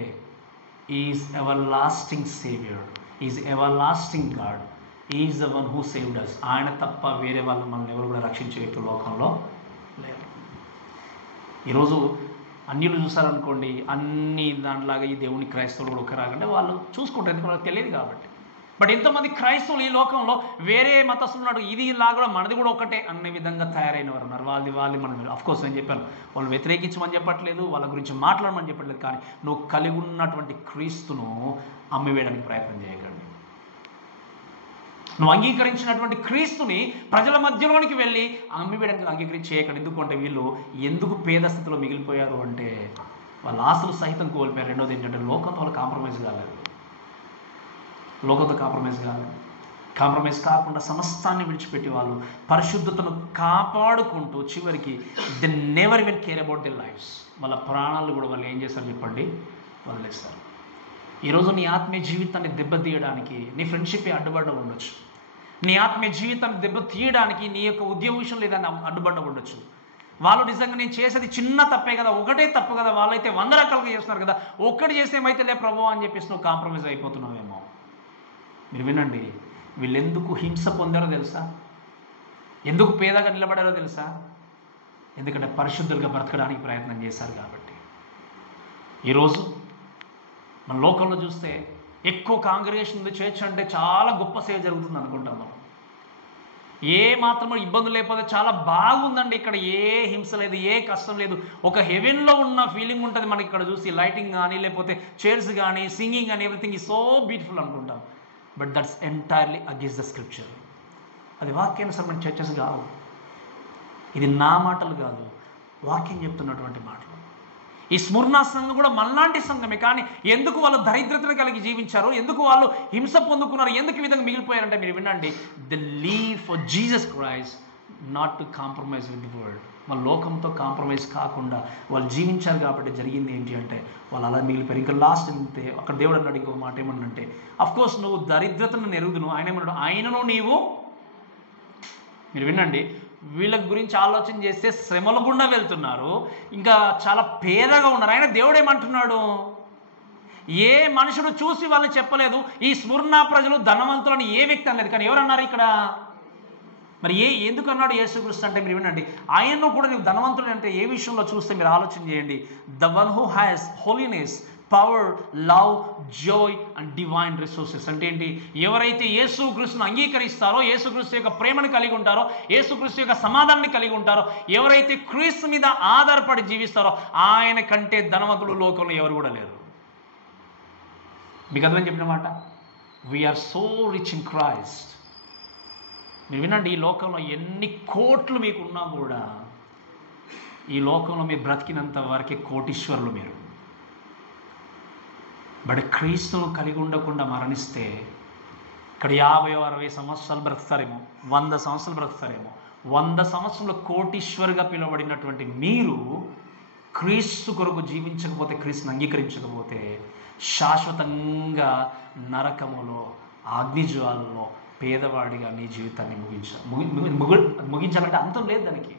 is everlasting saviour, is everlasting God, is the one who saved us. ఆయన తప్ప వేరే వాళ్ళు మనల్ని ఎవరు కూడా రక్షించే వ్యక్తులు లోకంలో లేరు. ఈరోజు అన్యులు చూసారనుకోండి, అన్ని దాంట్లాగా ఈ దేవుని క్రైస్తవులు కూడా ఒకరాగంటే వాళ్ళు చూసుకుంటారు, ఎందుకంటే వాళ్ళకి తెలియదు కాబట్టి. బట్ ఎంతోమంది క్రైస్తవులు ఈ లోకంలో వేరే మతస్థులు ఉన్నాడు, ఇది లాగా మనది కూడా ఒకటే అనే విధంగా తయారైన వారు ఉన్నారు. వాళ్ళు మనం అఫ్కోర్స్ నేను చెప్పాను, వాళ్ళు వ్యతిరేకించమని చెప్పట్లేదు, వాళ్ళ గురించి మాట్లాడమని చెప్పట్లేదు, కానీ నువ్వు కలిగి ఉన్నటువంటి క్రీస్తును అమ్మివేయడానికి ప్రయత్నం చేయకండి. నువ్వు అంగీకరించినటువంటి క్రీస్తుని ప్రజల మధ్యలోనికి వెళ్ళి అమ్మివేయడానికి అంగీకరించి చేయకండి. ఎందుకంటే వీళ్ళు ఎందుకు పేద స్థితిలో మిగిలిపోయారు అంటే, వాళ్ళ ఆస్తులు సహితం కోల్పోయారు. రెండోది ఏంటంటే, లోకంతో వాళ్ళు కాంప్రమైజ్ కాలేదు. కాంప్రమైజ్ కాకుండా సమస్తాన్ని విడిచిపెట్టి వాళ్ళు పరిశుద్ధతను కాపాడుకుంటూ చివరికి they never even care about the lives. వాళ్ళ ప్రాణాలు కూడా వాళ్ళు ఏం చేస్తారు చెప్పండి? వదిలేస్తారు. ఈరోజు నీ ఆత్మీయ జీవితాన్ని దెబ్బతీయడానికి నీ ఫ్రెండ్షిప్ అడ్డుపడ్డ ఉండొచ్చు, నీ ఆత్మీయ జీవితాన్ని దెబ్బతీయడానికి నీ యొక్క ఉద్యోగ విషయం లేదని అడ్డుపడ్డ ఉండొచ్చు. వాళ్ళు నిజంగా నేను చేసేది చిన్న తప్పే కదా, ఒకటే తప్పు కదా, వాళ్ళైతే 100 రకాలుగా చేస్తున్నారు కదా, ఒక్కటి చేస్తే ఏమైతే లే ప్రభు అని చెప్పేసి నువ్వు కాంప్రమైజ్ అయిపోతున్నావేమో. మీరు వినండి, వీళ్ళు ఎందుకు హింస పొందారో తెలుసా? ఎందుకు పేదగా నిలబడారో తెలుసా? ఎందుకంటే పరిశుద్ధులుగా బ్రతకడానికి ప్రయత్నం చేశారు కాబట్టి. ఈరోజు మన లోకంలో చూస్తే ఎక్కువ కాంగ్రిగేషన్ ఉంది, చర్చ్ అంటే చాలా గొప్ప సేవ జరుగుతుంది అనుకుంటాం మనం. ఏ మాత్రమో ఇబ్బందులు లేకపోతే చాలా బాగుందండి, ఇక్కడ ఏ హింస లేదు, ఏ కష్టం లేదు, ఒక హెవెన్లో ఉన్న ఫీలింగ్ ఉంటుంది మనకి ఇక్కడ చూసి. లైటింగ్ కానీ, లేకపోతే చైర్స్ కానీ, సింగింగ్ కానీ, ఎవ్రీథింగ్ ఈజ్ సో బ్యూటిఫుల్ అనుకుంటాం. But that's entirely against the scripture. అది వాక్యానుసారమైన చర్చెస్ కావు. ఇది నా మాటలు కాదు, వాక్యం చెప్తున్నటువంటి మాటలు. ఈ స్ముర్నా సంఘం కూడా మనలాంటి సంఘమే. కానీ ఎందుకు వాళ్ళు దరిద్రతను కలిగి జీవించారు, ఎందుకు వాళ్ళు హింస పొందుకున్నారు, ఎందుకు ఈ విధంగా మిగిలిపోయారంటే మీరు వినండి, the leave for Jesus Christ, not to compromise with the world. వాళ్ళ లోకంతో కాంప్రమైజ్ కాకుండా వాళ్ళు జీవించారు కాబట్టి జరిగింది ఏంటి అంటే వాళ్ళు అలా మిగిలిపోయారు. ఇంకా లాస్ట్ అంతే. అక్కడ దేవుడు అన్నాడు ఇంకొక మాట ఏమన్నంటే, అఫ్కోర్స్ నువ్వు దరిద్రతను ఎరుగుదును, ఆయన ఏమన్నాడు, ఆయనను నీవు, మీరు వినండి, వీళ్ళ గురించి ఆలోచన చేస్తే శ్రమల గుండా వెళ్తున్నారు, ఇంకా చాలా పేదగా ఉన్నారు. ఆయన దేవుడు ఏమంటున్నాడు, ఏ మనుషుడు చూసి వాళ్ళని చెప్పలేదు ఈ స్ముర్నా ప్రజలు ధనవంతులని ఏ వ్యక్తి అనలేదు. కానీ ఎవరన్నారు ఇక్కడ, మరి ఎందుకు అన్నాడు యేసుక్రీస్తు అంటే మీరు వినండి, ఆయనను కూడా నీవు ధనవంతుడు అంటే ఏ విషయంలో చూస్తే మీరు ఆలోచన చేయండి. The one who has holiness, power, love, Joy and divine resources. అంటే ఏంటి, ఎవరైతే యేసుక్రీస్తును అంగీకరిస్తారో, యేసుక్రీస్తు యొక్క ప్రేమను కలిగి ఉంటారో, యేసుక్రీస్తు యొక్క సమాధానాన్ని కలిగి ఉంటారో, ఎవరైతే క్రీస్తు మీద ఆధారపడి జీవిస్తారో ఆయన కంటే ధనవంతులు లోకంలో ఎవరు కూడా లేరు. మీకు అర్థం చెప్పిన మాట, we're so rich in Christ. మీరు వినండి, ఈ లోకంలో ఎన్ని కోట్లు మీకు ఉన్నా కూడా ఈ లోకంలో మీరు బ్రతికినంత వరకే కోటీశ్వరులు మీరు. బట్ క్రీస్తును కలిగి ఉండకుండా మరణిస్తే ఇక్కడ 50-60 సంవత్సరాలు బ్రతుకుతారేమో, 100 సంవత్సరాలు బ్రతుకుతారేమో. 100 సంవత్సరంలో కోటీశ్వరుగా పిలువబడినటువంటి మీరు క్రీస్తు కొరకు జీవించకపోతే, క్రీస్తును అంగీకరించకపోతే శాశ్వతంగా నరకములో అగ్నిజ్వాలలో పేదవాడిగా నీ జీవితాన్ని ముగించాలంటే అంతం లేదు దానికి.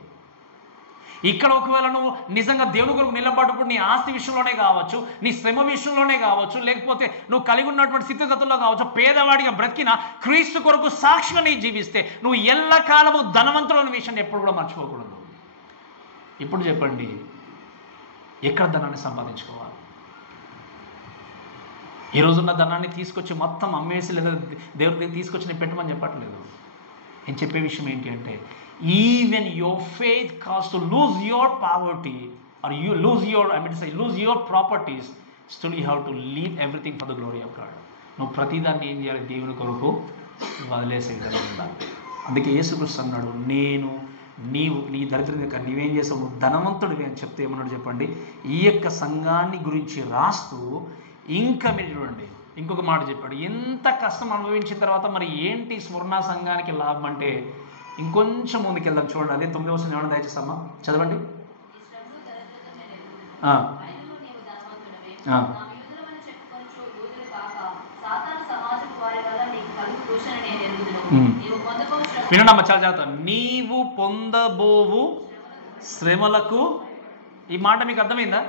ఇక్కడ ఒకవేళ నువ్వు నిజంగా దేవుని కొరకు నిలబడ్డప్పుడు నీ ఆస్తి విషయంలోనే కావచ్చు, నీ శ్రమ విషయంలోనే కావచ్చు, లేకపోతే నువ్వు కలిగి ఉన్నటువంటి స్థితిగతుల్లో కావచ్చు, పేదవాడిగా బ్రతికిన క్రీస్తు కొరకు సాక్షిగా నీ జీవిస్తే నువ్వు ఎల్లకాలము ధనవంతులైన విషయాన్ని ఎప్పుడు కూడా మర్చిపోకూడదు. ఇప్పుడు చెప్పండి, ఎక్కడ ధనాన్ని సంపాదించుకోవాలి? ఈ రోజున్న ధనాన్ని తీసుకొచ్చి మొత్తం అమ్మేసి లేదా దేవుడికి తీసుకొచ్చి నేను పెట్టమని చెప్పట్లేదు. నేను చెప్పే విషయం ఏంటి అంటే, even your faith cause to lose your poverty or you lose your properties, still you have to leave everything for the glory of God. నువ్వు ప్రతిదాన్ని ఏం చేయాలి, దేవుని కొరకు వదిలేసే విధంగా ఉండాలి. అందుకే యేసుక్రీస్తు అన్నాడు, నీ దరిద్రం నీవేం చేసావు, నువ్వు ధనవంతుడివి అని చెప్తే ఏమన్నాడు చెప్పండి. ఈ యొక్క సంఘాన్ని గురించి రాస్తూ ఇంకా మీరు చూడండి ఇంకొక మాట చెప్పాడు, ఎంత కష్టం అనుభవించిన తర్వాత మరి ఏంటి స్ముర్నా సంఘానికి లాభం అంటే, ఇంకొంచెం ముందుకెళ్దాం చూడండి. అదే 9వ వచనం ఏమన్నా దయచేస్తామా చదవండి. వినండమ్మా, చాలా చదువుతాను. నీవు పొందబోవు శ్రమలకు, ఈ మాట మీకు అర్థమైందా?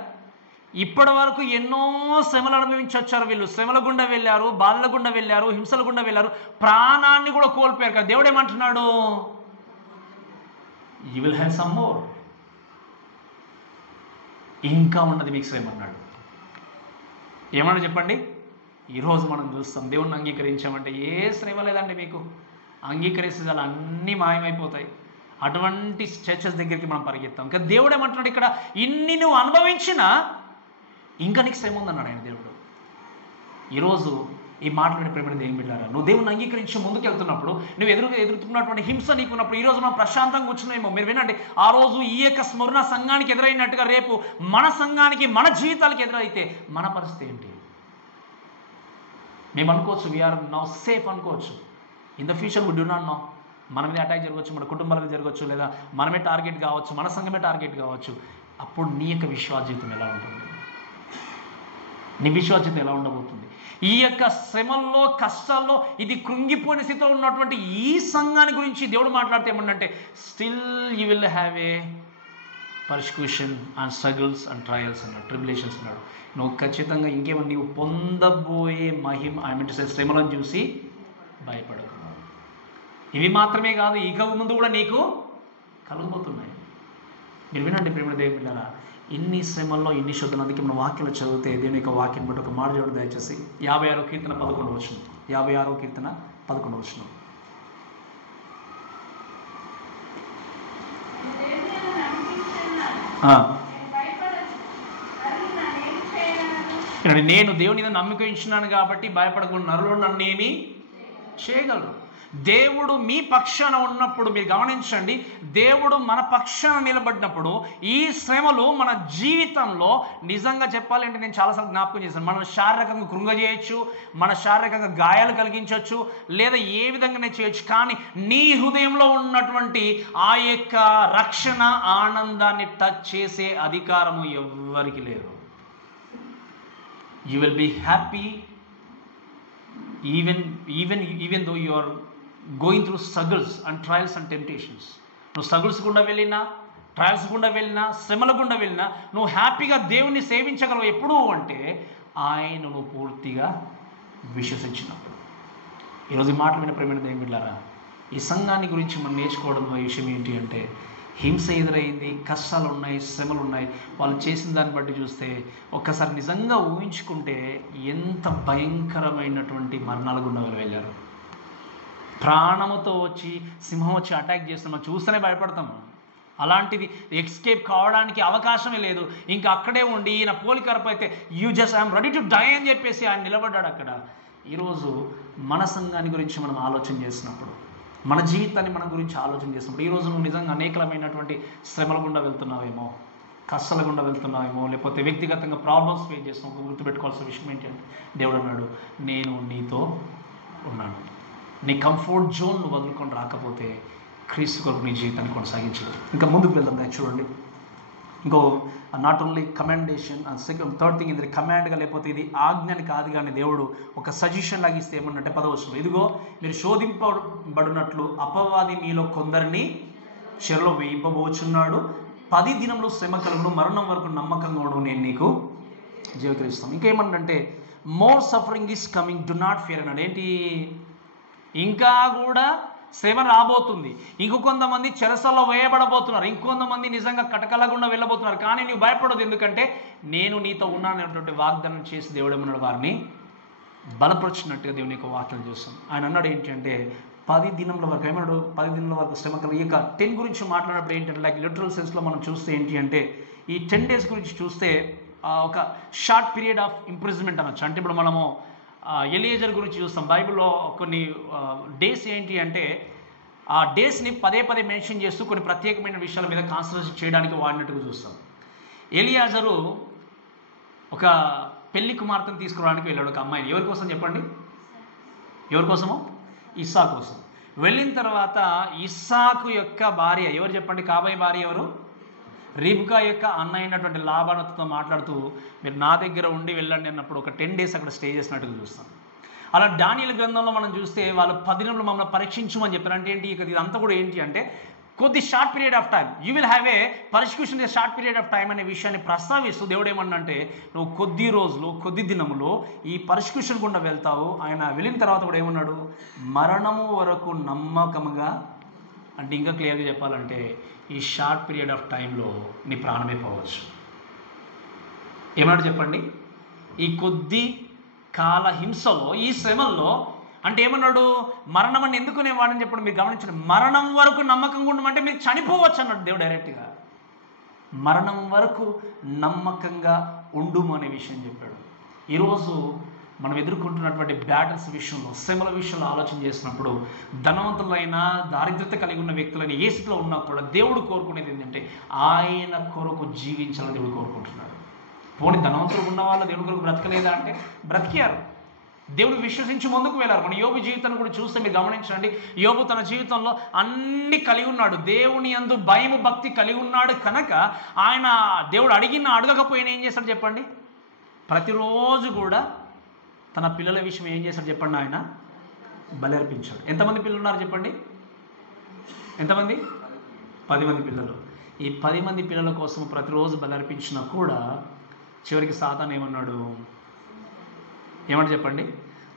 ఇప్పటి వరకు ఎన్నో శ్రమలు అనుభవించి వచ్చారు వీళ్ళు. శ్రమల గుండా వెళ్ళారు, బాధల గుండా వెళ్ళారు, హింసల గుండా వెళ్ళారు, ప్రాణాన్ని కూడా కోల్పోయారు కదా. దేవుడు ఏమంటున్నాడు, you will have some more, ఇంకా ఉన్నది మీకు శ్రమ అన్నాడు. ఏమన్నా చెప్పండి, ఈరోజు మనం చూస్తాం దేవుణ్ణి అంగీకరించామంటే ఏ శ్రమ లేదండి మీకు. అంగీకరిస్తే చాలా అన్నీ మాయమైపోతాయి. అటువంటి చర్చెస్ దగ్గరికి మనం పరిగెత్తాం. ఇంకా దేవుడు ఏమంటున్నాడు ఇక్కడ, ఇన్ని నువ్వు అనుభవించినా ఇంకా నీకు శ్రమ ఉందన్నాడు ఆయన దేవుడు. ఈరోజు ఈ మాట్లాడే ప్రేమని ఏం బిడ్డారా, నువ్వు దేవుని అంగీకరించి ముందుకు వెళ్తున్నప్పుడు, నువ్వు ఎదుర్కొన్నటువంటి హింస నీకున్నప్పుడు, ఈరోజు మనం ప్రశాంతంగా కూర్చున్నామేమో. మీరు వినండి, ఆ రోజు ఈ యొక్క స్మరణ సంఘానికి ఎదురైనట్టుగా రేపు మన సంఘానికి, మన జీవితాలకు ఎదురైతే మన పరిస్థితి ఏంటి? మేము అనుకోవచ్చు వీఆర్ నౌ సేఫ్ అనుకోవచ్చు. In the future we do not know. మన మీద అటాక్ జరగవచ్చు, మన కుటుంబాలకు జరగవచ్చు, లేదా మనమే టార్గెట్ కావచ్చు, మన సంఘమే టార్గెట్ కావచ్చు. అప్పుడు నీ యొక్క విశ్వాస జీవితం ఎలా ఉంటుంది? నీ విశ్వాస జీవితం ఎలా ఉండబోతుంది? ఈ యొక్క శ్రమల్లో, కష్టాల్లో, ఇది కృంగిపోయిన స్థితిలో ఉన్నటువంటి ఈ సంఘాన్ని గురించి దేవుడు మాట్లాడితే ఏమన్నంటే, still you will have a persecution and struggles and trials అన్నాడు, ట్రిబులేషన్స్ అన్నాడు. నువ్వు ఖచ్చితంగా ఇంకేమన్నా నీవు పొందబోయే శ్రమలను చూసి భయపడకు. ఇవి మాత్రమే కాదు, ఇక ముందు కూడా నీకు కలగబోతున్నాయి. మీరు వినండి ప్రేమ దేవుని బిడ్డలారా, ఇన్ని శ్రమల్లో, ఇన్ని శోధనలు. అందుకే మన వాక్యంలో చదివితే దేవుని యొక్క వాక్యం బట్టి ఒక మాట చూడండి దయచేసి. 56వ కీర్తన 11వ వచనం. 56వ కీర్తన 11వ వచనం. నేను దేవుని మీద నమ్మకం ఇచ్చినాను కాబట్టి భయపడకుండా, నరులు నన్ను ఏమి చేయగలరు. దేవుడు మీ పక్షాన ఉన్నప్పుడు మీరు గమనించండి, దేవుడు మన పక్షాన నిలబడినప్పుడు ఈ శ్రమలు మన జీవితంలో నిజంగా చెప్పాలంటే నేను చాలాసార్లు జ్ఞాపకం చేశాను, మనం శారీరకంగా కృంగజేయచ్చు, మన శారీరకంగా గాయాలు కలిగించవచ్చు, లేదా ఏ విధంగానే చేయొచ్చు. కానీ నీ హృదయంలో ఉన్నటువంటి ఆ యొక్క రక్షణ ఆనందాన్ని టచ్ చేసే అధికారము ఎవ్వరికి లేదు. You will be happy even though you are going through struggles and trials and temptations. నువ్వు స్ట్రగుల్స్ గుండా వెళ్ళినా, ట్రయల్స్ గుండా వెళ్ళినా, శ్రమల గుండా వెళ్ళినా నువ్వు హ్యాపీగా దేవుణ్ణి సేవించగలవు. ఎప్పుడు అంటే ఆయన నువ్వు పూర్తిగా విశ్వసించినప్పుడు. ఈరోజు ఈ మాటలు విన్న ప్రేమైన దేవుని బిడ్డలారా, ఈ సంఘాన్ని గురించి మనం నేర్చుకోవడం విషయం ఏంటి అంటే, హింస ఎదురైంది, కష్టాలు ఉన్నాయి, శ్రమలు ఉన్నాయి. వాళ్ళు చేసిన దాన్ని బట్టి చూస్తే ఒక్కసారి నిజంగా ఊహించుకుంటే ఎంత భయంకరమైనటువంటి మరణాల గుండా వెళ్ళారు. ప్రాణముతో వచ్చి సింహం వచ్చి అటాక్ చేస్తున్నాం, మనం చూస్తేనే భయపడతాము. అలాంటిది ఎస్కేప్ కావడానికి అవకాశమే లేదు. ఇంకా అక్కడే ఉండి ఈయన పోలికరపు అయితే ఐఎమ్ రెడీ టు డై అని చెప్పేసి ఆయన నిలబడ్డాడు అక్కడ. ఈరోజు మన సంఘాన్ని గురించి మనం ఆలోచన చేసినప్పుడు, మన జీవితాన్ని మన గురించి ఆలోచన చేసినప్పుడు, ఈరోజు నువ్వు నిజంగా అనేకమైనటువంటి శ్రమల గుండా వెళ్తున్నావేమో, కష్టాల గుండా వెళ్తున్నావేమో, లేకపోతే వ్యక్తిగతంగా ప్రాబ్లమ్స్ ఫేస్ చేస్తున్నావు. గుర్తుపెట్టుకోవాల్సిన విషయం ఏంటి అంటే, దేవుడు అన్నాడు, నేను నీతో ఉన్నాను. నీ కంఫర్ట్ జోన్ నువ్వు వదులుకొని రాకపోతే క్రీస్తు కొరకు నీ జీవితాన్ని కొనసాగించదు. ఇంకా ముందుకు వెళ్దాం. చూడండి, ఇంకో not only కమాండేషన్, second third thing, ఇది కమాండ్గా లేకపోతే ఇది ఆజ్ఞని కాదు, కానీ దేవుడు ఒక సజెషన్ లాగా ఇస్తే ఏమన్నంటే 10వ వచనం, ఇదిగో మీరు శోధింపబడినట్లు అపవాది మీలో కొందరిని చెరలో వేయింపబోచున్నాడు. 10 దినములు శ్రమ కలుగును, మరణం వరకు నమ్మకంగా ఉండవు, నేను నీకు జీవకరిస్తాను. ఇంకేమన్నంటే more suffering is coming, do not fear అన్నాడు. ఏంటి, ఇంకా కూడా శ్రమ రాబోతుంది, ఇంకొంతమంది చెరసల్లో వేయబడబోతున్నారు, ఇంకొంతమంది నిజంగా కటకలగుండా వెళ్ళబోతున్నారు. కానీ నీవు భయపడదు, ఎందుకంటే నేను నీతో ఉన్నాననేటువంటి వాగ్దానం చేసి దేవుడు ఏమన్నాడు, వారిని బలపరిచినట్టుగా దేవుని యొక్క వాక్యం చూస్తాం. ఆయన అన్నాడు ఏంటి అంటే 10 దినముల వరకు, ఏమన్నాడు 10 దినముల వరకు శ్రమ కలిగి. ఇక 10 గురించి మాట్లాడినప్పుడు ఏంటంటే లైక్ లిటరల్ సెన్స్లో మనం చూస్తే ఏంటి అంటే, ఈ 10 days గురించి చూస్తే ఒక షార్ట్ పీరియడ్ ఆఫ్ ఇంప్రిజన్మెంట్ అనొచ్చు. అంటే ఇప్పుడు మనము ఎలియేజర్ గురించి చూస్తాం, బైబిల్లో కొన్ని డేస్ ఏంటి అంటే ఆ డేస్ని పదే మెన్షన్ చేస్తూ కొన్ని ప్రత్యేకమైన విషయాల మీద కాన్సన్ట్రేట్ చేయడానికి వాడినట్టుగా చూస్తాం. ఎలియాజరు ఒక పెళ్లి కుమార్తెను తీసుకురావడానికి వెళ్ళాడు, ఒక అమ్మాయిని. ఎవరి కోసం చెప్పండి, ఎవరి కోసము? ఇస్సాకు కోసం. వెళ్ళిన తర్వాత ఇస్సాకు యొక్క భార్య ఎవరు చెప్పండి, కాబోయే భార్య ఎవరు? రిబ్కా యొక్క అన్న అయినటువంటి లాబానుతో మాట్లాడుతూ మీరు నా దగ్గర ఉండి వెళ్ళండి అన్నప్పుడు ఒక 10 days అక్కడ స్టే చేసినట్టుగా చూస్తాం. అలా దానియేలు గ్రంథంలో మనం చూస్తే వాళ్ళు 10 దినములు మమ్మల్ని పరీక్షించమని చెప్పారు. అంటే ఏంటి, ఇదంతా కూడా ఏంటి అంటే కొద్ది short period of time, you will have a persecution short period of time అనే విషయాన్ని ప్రస్తావిస్తూ దేవుడు ఏమన్నంటే నువ్వు కొద్ది రోజులు, కొద్ది దినములు ఈ పర్సిక్యూషన్ గుండా వెళ్తావు. ఆయన వెళ్ళిన తర్వాత కూడా ఏమన్నాడు, మరణము వరకు నమ్మకముగా. అంటే ఇంకా క్లియర్గా చెప్పాలంటే ఈ షార్ట్ పీరియడ్ ఆఫ్ టైంలో నీ ప్రాణమే పోవచ్చు. ఏమన్నాడు చెప్పండి, ఈ కొద్ది కాల హింసలో, ఈ శ్రమల్లో. అంటే ఏమన్నాడు, మరణం అని ఎందుకునే వాడని చెప్పడం మీరు గమనించండి. మరణం వరకు నమ్మకంగా ఉండమంటే మీరు చనిపోవచ్చు అన్నాడు దేవుడు డైరెక్ట్గా. మరణం వరకు నమ్మకంగా ఉండుము అనే విషయం చెప్పాడు. ఈరోజు మనం ఎదుర్కొంటున్నటువంటి బ్యాటిల్స్ విషయంలో, శ్రమల విషయంలో ఆలోచన చేసినప్పుడు ధనవంతులైన, దారిద్రత కలిగి ఉన్న వ్యక్తులైన ఏ స్థితిలో ఉన్నా కూడా దేవుడు కోరుకునేది ఏంటంటే ఆయన కొరకు జీవించాలని దేవుడు కోరుకుంటున్నాడు. పోనీ ధనవంతులు ఉన్న వాళ్ళు దేవుడి కొరకు బ్రతకలేదా అంటే బ్రతికారు, దేవుడు విశ్వసించి ముందుకు వెళ్ళారు. మన యోబు జీవితాన్ని కూడా చూస్తే మీరు గమనించండి, యోబు తన జీవితంలో అన్ని కలిగి ఉన్నాడు, దేవుని యందు భయము భక్తి కలిగి ఉన్నాడు కనుక ఆయన దేవుడు అడగకపోయినా ఏం చేస్తాడు చెప్పండి, ప్రతిరోజు కూడా తన పిల్లల విషయం ఏం చేశాడు చెప్పండి, ఆయన బలి అర్పించాడు. ఎంతమంది పిల్లలు ఉన్నారు చెప్పండి, ఎంతమంది? 10 మంది పిల్లలు. ఈ 10 మంది పిల్లల కోసం ప్రతిరోజు బలి అర్పించినా కూడా చివరికి సాతాను ఏమన్నాడు, ఏమంటే చెప్పండి,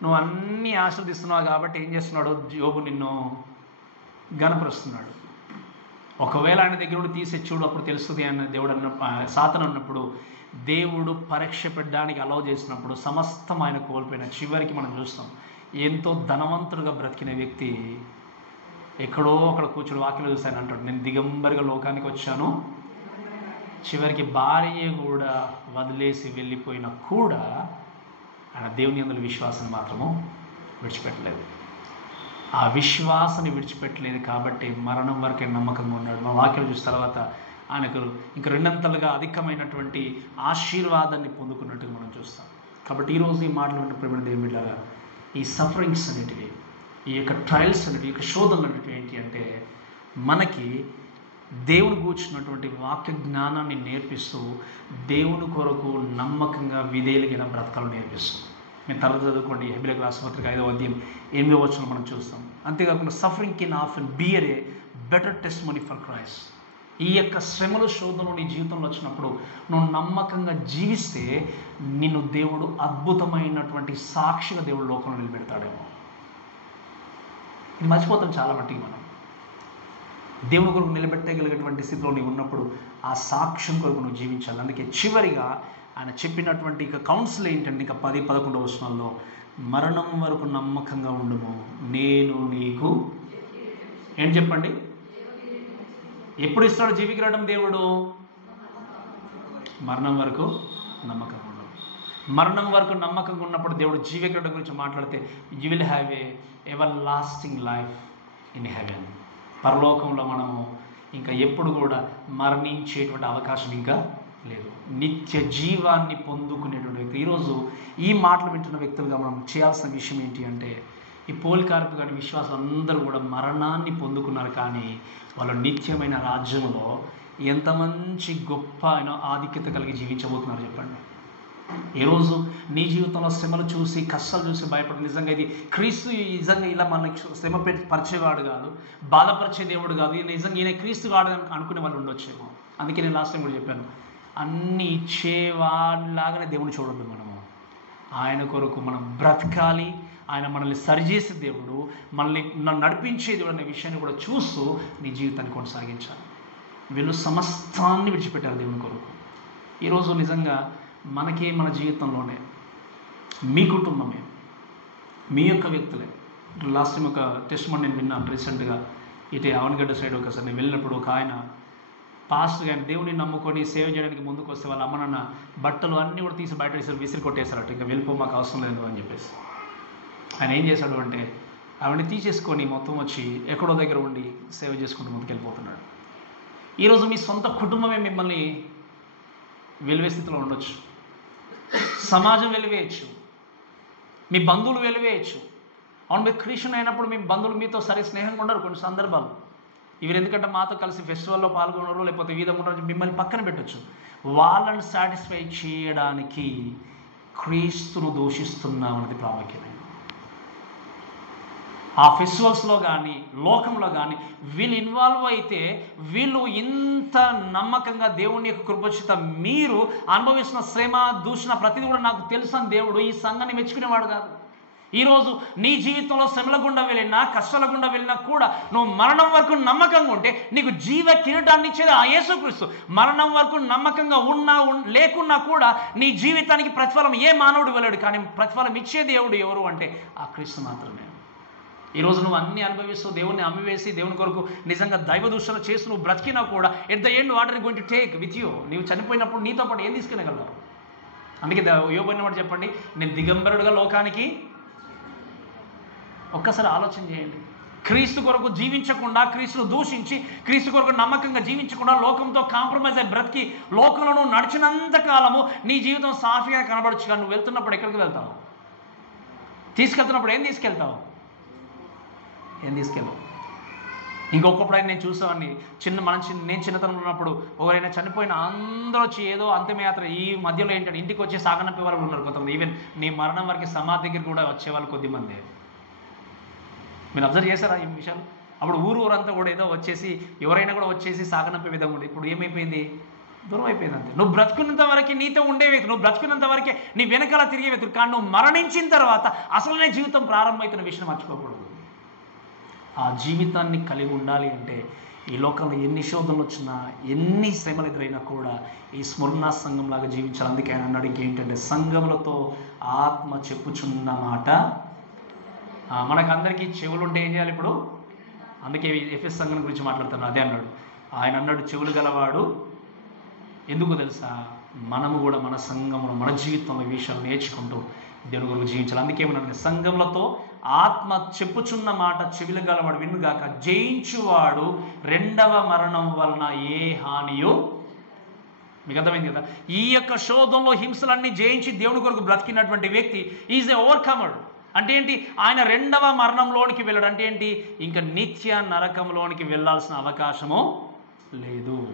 నువ్వు అన్ని ఆశీర్దిస్తున్నావు కాబట్టి ఏం చేస్తున్నాడు, యోబు నిన్ను గణపరుస్తున్నాడు. ఒకవేళ ఆయన దగ్గర కూడా తీసి చూడు అప్పుడు తెలుస్తుంది అన్న దేవుడు సాతాను అన్నప్పుడు, దేవుడు పరీక్ష పెట్టడానికి అలౌ చేసినప్పుడు సమస్తం ఆయన కోల్పోయిన చివరికి మనం చూస్తాం, ఎంతో ధనవంతుడుగా బ్రతికిన వ్యక్తి ఎక్కడో అక్కడ కూర్చొని వాక్యం చూస్తాను అంటాడు, నేను దిగంబరిగా లోకానికి వచ్చాను. చివరికి భార్య కూడా వదిలేసి వెళ్ళిపోయినా కూడా ఆయన దేవుని యందు విశ్వాసం మాత్రము విడిచిపెట్టలేదు. ఆ విశ్వాసాన్ని విడిచిపెట్టలేదు కాబట్టి మరణం వరకే నమ్మకంగా ఉన్నాడు. మా వాక్యం చూసిన తర్వాత ఆయనకు ఇంక రెండంతలుగా అధికమైనటువంటి ఆశీర్వాదాన్ని పొందుకున్నట్టుగా మనం చూస్తాం. కాబట్టి ఈరోజు ఈ మాటలు ఉంటే ప్రేమ దేవుడిలాగా ఈ సఫరింగ్స్ అనేటివి, ఈ యొక్క ట్రయల్స్ అనేటివి, ఈ యొక్క శోధనలు అనేటివి ఏంటి అంటే మనకి దేవుని కూర్చున్నటువంటి వాక్య జ్ఞానాన్ని నేర్పిస్తూ దేవుని కొరకు నమ్మకంగా విధేయులుగా బ్రతకాలను నేర్పిస్తుంది. మేము తర్వాత చదువుకోండి, హెబ్రీయులకు రాసిన పత్రిక 5వ అధ్యాయం 8వ వచనం మనం చూస్తాం. అంతేకాకుండా suffering can often bear a better testimony for Christ. ఈ యొక్క శ్రమలు శోధనలు నీ జీవితంలో వచ్చినప్పుడు నువ్వు నమ్మకంగా జీవిస్తే నిన్ను దేవుడు అద్భుతమైనటువంటి సాక్షిగా దేవుడు లోకంలో నిలబెడతాడేమో. ఇది మర్చిపోతాం చాలా మట్టికి మనం. దేవుని కొరకు నిలబెట్టగలిగేటువంటి స్థితిలో నీవు ఉన్నప్పుడు ఆ సాక్ష్యం కొరకు నువ్వు జీవించాలి. అందుకే చివరిగా ఆయన చెప్పినటువంటి ఇక కౌన్సిల్ ఏంటంటే ఇక 10-11 వచనాల్లో మరణం వరకు నమ్మకంగా ఉండుము, నేను నీకు ఏం చెప్పండి, ఎప్పుడు ఇస్తాడు జీవికిరావడం దేవుడు? మరణం వరకు నమ్మకంగా ఉండవు. మరణం వరకు నమ్మకంగా ఉన్నప్పుడు దేవుడు జీవికిరావడం గురించి మాట్లాడితే you will have A ever lasting life in heaven. పరలోకంలో మనము ఇంకా ఎప్పుడు కూడా మరణించేటువంటి అవకాశం ఇంకా లేదు. నిత్య జీవాన్ని పొందుకునేటువంటి వ్యక్తి. ఈరోజు ఈ మాటలు వింటున్న వ్యక్తులుగా మనం చేయాల్సిన విషయం ఏంటి అంటే ఈ పోలికార్పు కానీ విశ్వాసులు అందరూ కూడా మరణాన్ని పొందుకున్నారు, కానీ వాళ్ళు నిత్యమైన రాజ్యంలో ఎంత మంచి గొప్ప ఆధిక్యత కలిగి జీవించబోతున్నారు చెప్పండి. ఈరోజు నీ జీవితంలో శ్రమలు చూసి కష్టాలు చూసి భయపడి నిజంగా ఇది క్రీస్తు నిజంగా ఇలా మనకి శ్రమ పరిచేవాడు కాదు, బాధపరిచే దేవుడు కాదు, నిజంగా ఈయన క్రీస్తు కాడు అనుకునే వాళ్ళు ఉండొచ్చేమో. అందుకే నేను లాస్ట్ టైం కూడా చెప్పాను, అన్నీ ఇచ్చేవాడిలాగానే దేవుని చూడొద్దు. మనము ఆయన కొరకు మనం బ్రతకాలి. ఆయన మనల్ని సరిచేసే దేవుడు, మనల్ని నడిపించే దేవుడు అనే విషయాన్ని కూడా చూస్తూ నీ జీవితాన్ని కొనసాగించాలి. వీళ్ళు సమస్తాన్ని విడిచిపెట్టారు దేవుని కొరకు. ఈరోజు నిజంగా మనకే మన జీవితంలోనే మీ కుటుంబమే, మీ యొక్క వ్యక్తులే. లాస్ట్ టైం ఒక టెస్టిమనీ నేను విన్నాను రీసెంట్గా. ఇటే అవనగడ్డ సైడ్ ఒకసారి నేను వెళ్ళినప్పుడు ఒక ఆయన పాస్టర్ గారిని దేవుని నమ్ముకొని సేవ చేయడానికి ముందుకు వస్తే వాళ్ళ అమ్మ నాన్న బట్టలు అన్నీ కూడా తీసి బయట విసిరి కొట్టేశారట. ఇంకా వెళ్ళిపో, మాకు అవసరం లేదు అని చెప్పేసి. ఆయన ఏం చేశాడు అంటే అవన్నీ తీసేసుకొని మొత్తం వచ్చి ఎక్కడో దగ్గర ఉండి సేవ చేసుకుంటూ ముందుకెళ్ళిపోతున్నాడు. ఈరోజు మీ సొంత కుటుంబమే మిమ్మల్ని వెలివే స్థితిలో ఉండొచ్చు, సమాజం వెలివేయచ్చు, మీ బంధువులు వెలివేయచ్చు. అవును, మీరు క్రిస్టియన్ అయినప్పుడు మీ బంధువులు మీతో సరే స్నేహంగా ఉండరు కొన్ని సందర్భాలు. ఇవి ఎందుకంటే మాతో కలిసి ఫెస్టివల్లో పాల్గొనరు, లేకపోతే వీధంగా ఉండరు, మిమ్మల్ని పక్కన పెట్టచ్చు. వాళ్ళని సాటిస్ఫై చేయడానికి క్రీస్తును దూషిస్తున్నాం అనేది ప్రాముఖ్యమైన. ఆ ఫెస్టివల్స్లో కానీ లోకంలో కానీ వీళ్ళు ఇన్వాల్వ్ అయితే వీళ్ళు ఇంత నమ్మకంగా దేవుని యొక్క కృపచిత మీరు అనుభవిస్తున్న శ్రమ దూషణ ప్రతిదీ కూడా నాకు తెలుసు అని దేవుడు ఈ సంఘాన్ని మెచ్చుకునేవాడు కాదు. ఈరోజు నీ జీవితంలో శ్రమల గుండా వెళ్ళినా కష్టాల గుండా వెళ్ళినా కూడా నువ్వు మరణం వరకు నమ్మకంగా ఉంటే నీకు జీవ కిరీటాన్ని ఇచ్చేది ఆ యేసుక్రీస్తు. మరణం వరకు నమ్మకంగా ఉన్నా లేకున్నా కూడా నీ జీవితానికి ప్రతిఫలం ఏ మానవుడు వెళ్ళాడు, కానీ ప్రతిఫలం ఇచ్చే దేవుడు ఎవరు అంటే ఆ క్రీస్తు మాత్రమే. ఈరోజు నువ్వు అన్ని అనుభవిస్తూ దేవుణ్ణి అమ్మివేసి దేవుని కొరకు నిజంగా దైవ దూషణ చేసి నువ్వు బ్రతికినా కూడా at the end what are going to take with you. నీవు చనిపోయినప్పుడు నీతో పాటు ఏం తీసుకునేగలవు? అందుకే యోబు అన్నమాట చెప్పండి, నేను దిగంబరుడుగా లోకానికి. ఒక్కసారి ఆలోచన చేయండి. క్రీస్తు కొరకు జీవించకుండా, క్రీస్తును దూషించి, క్రీస్తు కొరకు నమ్మకంగా జీవించకుండా లోకంతో కాంప్రమైజ్ అయి బ్రతికి లోకంలో నువ్వు నడిచినంత కాలము నీ జీవితం సాఫీగా కనబడచ్చు. కానీ నువ్వు వెళ్తున్నప్పుడు ఎక్కడికి వెళ్తావు? తీసుకెళ్తున్నప్పుడు ఏం తీసుకెళ్తావు? ఇంకొకప్పుడు నేను చూసామని నేను చిన్నతనంలో ఉన్నప్పుడు ఎవరైనా చనిపోయిన అందరూ వచ్చి ఏదో అంతిమయాత్ర ఈ మధ్యలో ఏంటంటే ఇంటికి వచ్చి సాగనంపే వాళ్ళు ఉన్నారు కొంతమంది. ఈవెన్ నీ మరణం వరకు సమాధి దగ్గర కూడా వచ్చేవాళ్ళు కొద్దిమంది. మీరు అబ్జర్వ్ చేశారా ఈ విషయాలు? అప్పుడు ఊరంతా కూడా ఏదో వచ్చేసి ఎవరైనా కూడా వచ్చేసి సాగనంపే విధంగా ఉంది. ఇప్పుడు ఏమైపోయింది? దూరం అయిపోయింది అంతే. నువ్వు బ్రతుకున్నంత వరకు నీతో ఉండే వ్యక్తి, నువ్వు బ్రతుకున్నంత వరకే నీ వెనకాల తిరిగే వ్యక్తులు. కానీ నువ్వు మరణించిన తర్వాత అసలునే జీవితం ప్రారంభమవుతున్న విషయం మర్చిపోకూడదు. ఆ జీవితాన్ని కలిగి ఉండాలి అంటే ఈ లోకంలో ఎన్ని శోధనలు వచ్చినా ఎన్ని శ్రమలు ఎదురైనా కూడా ఈ స్మరణ సంఘంలాగా జీవించాలి. అందుకే ఆయన అన్నాడు ఇంకేంటంటే సంఘములతో ఆత్మ చెప్పుచున్న మాట. మనకందరికీ చెవులు ఉంటే ఏం చేయాలి ఇప్పుడు? అందుకే ఎఫెస్ సంఘం గురించి మాట్లాడుతున్నాను. అదే అన్నాడు ఆయన. అన్నాడు చెవులు గలవాడు. ఎందుకు తెలుసా? మనము కూడా మన సంఘంలో మన జీవితంలో ఈ విషయాలు నేర్చుకుంటూ దేవుని కొరకు జీవించాలి. అందుకే ఏమన్నా సంఘములతో ఆత్మ చెప్పుచున్న మాట చెవిల గలవాడు వినుగాక, జయించువాడు రెండవ మరణం వలన ఏ హానియో. మీకు అర్థమైంది కదా? ఈ యొక్క శోధంలో హింసలన్నీ జయించి దేవుని కొరకు బ్రతికినటువంటి వ్యక్తి ఈజ్ ఏ ఓవర్కమర్. అంటే ఏంటి? ఆయన రెండవ మరణంలోనికి వెళ్ళడు. అంటే ఏంటి? ఇంకా నిత్య నరకంలోనికి వెళ్ళాల్సిన అవకాశము లేదు.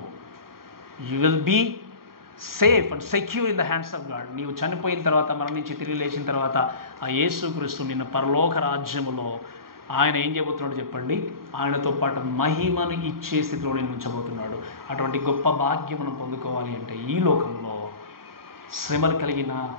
You will be safe and secure in the hands of God. నీవు చనిపోయిన తర్వాత, మరణించి తిరిగి లేచిన తర్వాత ఆ యేసుక్రీస్తు నిన్ను పరలోక రాజ్యములో ఆయన ఏం చెబుతున్నాడు చెప్పండి? ఆయనతో పాటు మహిమను ఇచ్చే స్థితిలో నేను ఉంచబోతున్నాడు. అటువంటి గొప్ప భాగ్యం మనం పొందుకోవాలి అంటే ఈ లోకంలో శ్రమలు కలిగిన,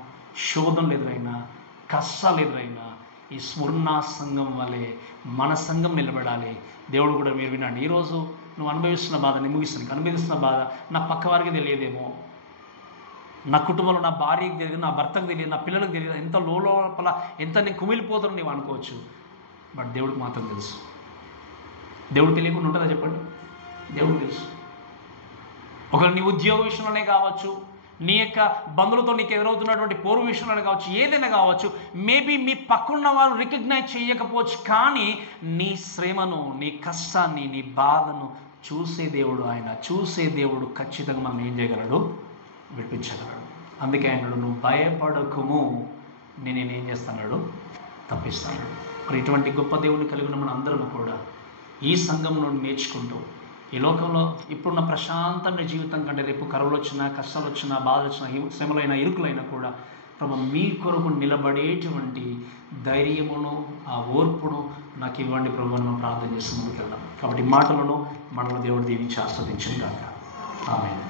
శోధనలు ఎదురైనా, కష్టాలు ఎదురైనా ఈ స్మృణా సంఘం వలె మన సంఘం నిలబడాలి. దేవుడు కూడా మీరు వినండి, ఈరోజు నువ్వు అనుభవిస్తున్న బాధ, నేను ముగిస్తాను, అనుభవిస్తున్న బాధ నా పక్క వారికి తెలియదేమో, నా కుటుంబంలో నా భార్యకి తెలియదు, నా భర్తకు తెలియదు, నా పిల్లలకు తెలియదు, ఎంత లోపల ఎంత నేను కుమిలిపోతానో నీవు అనుకోవచ్చు. బట్ దేవుడికి మాత్రం తెలుసు. దేవుడు తెలియకుండా ఉంటుందా చెప్పండి? దేవుడు తెలుసు. ఒకవేళ నీ ఉద్యోగ విషయంలోనే కావచ్చు, నీ యొక్క బంధువులతో నీకు ఎదురవుతున్నటువంటి పోరు విషయంలోనే కావచ్చు, ఏదైనా కావచ్చు, మేబీ మీ పక్కన్న వాళ్ళు రికగ్నైజ్ చేయకపోవచ్చు, కానీ నీ శ్రమను, నీ కష్టాన్ని, నీ బాధను చూసే దేవుడు ఆయన. చూసే దేవుడు ఖచ్చితంగా మనం ఏం చేయగలడు? విడిపించగలడు. అందుకే ఆయనడు నువ్వు భయపడకుము, నేనేం చేస్తాడు? తప్పిస్తాడు. మరి ఇటువంటి గొప్ప దేవుడిని కలిగిన మన అందరం కూడా ఈ సంఘం నుండి నేర్చుకుంటూ ఈ లోకంలో ఇప్పుడున్న ప్రశాంతమైన జీవితం కంటే రేపు కరువులు వచ్చినా, కష్టాలు వచ్చినా, బాధ వచ్చినా, శ్రమలైనా, ఇరుకులైనా కూడా ప్రభు మీ కొరకు నిలబడేటువంటి ధైర్యమును, ఆ ఓర్పును నాకు ఇవ్వండి ప్రభు అని మనం ప్రార్థన చేస్తూ ముందుకెళ్దాం. కాబట్టి మాటలను మనల్ని దేవుడు దీవించి ఆస్వాదించును గాక. ఆమేన్.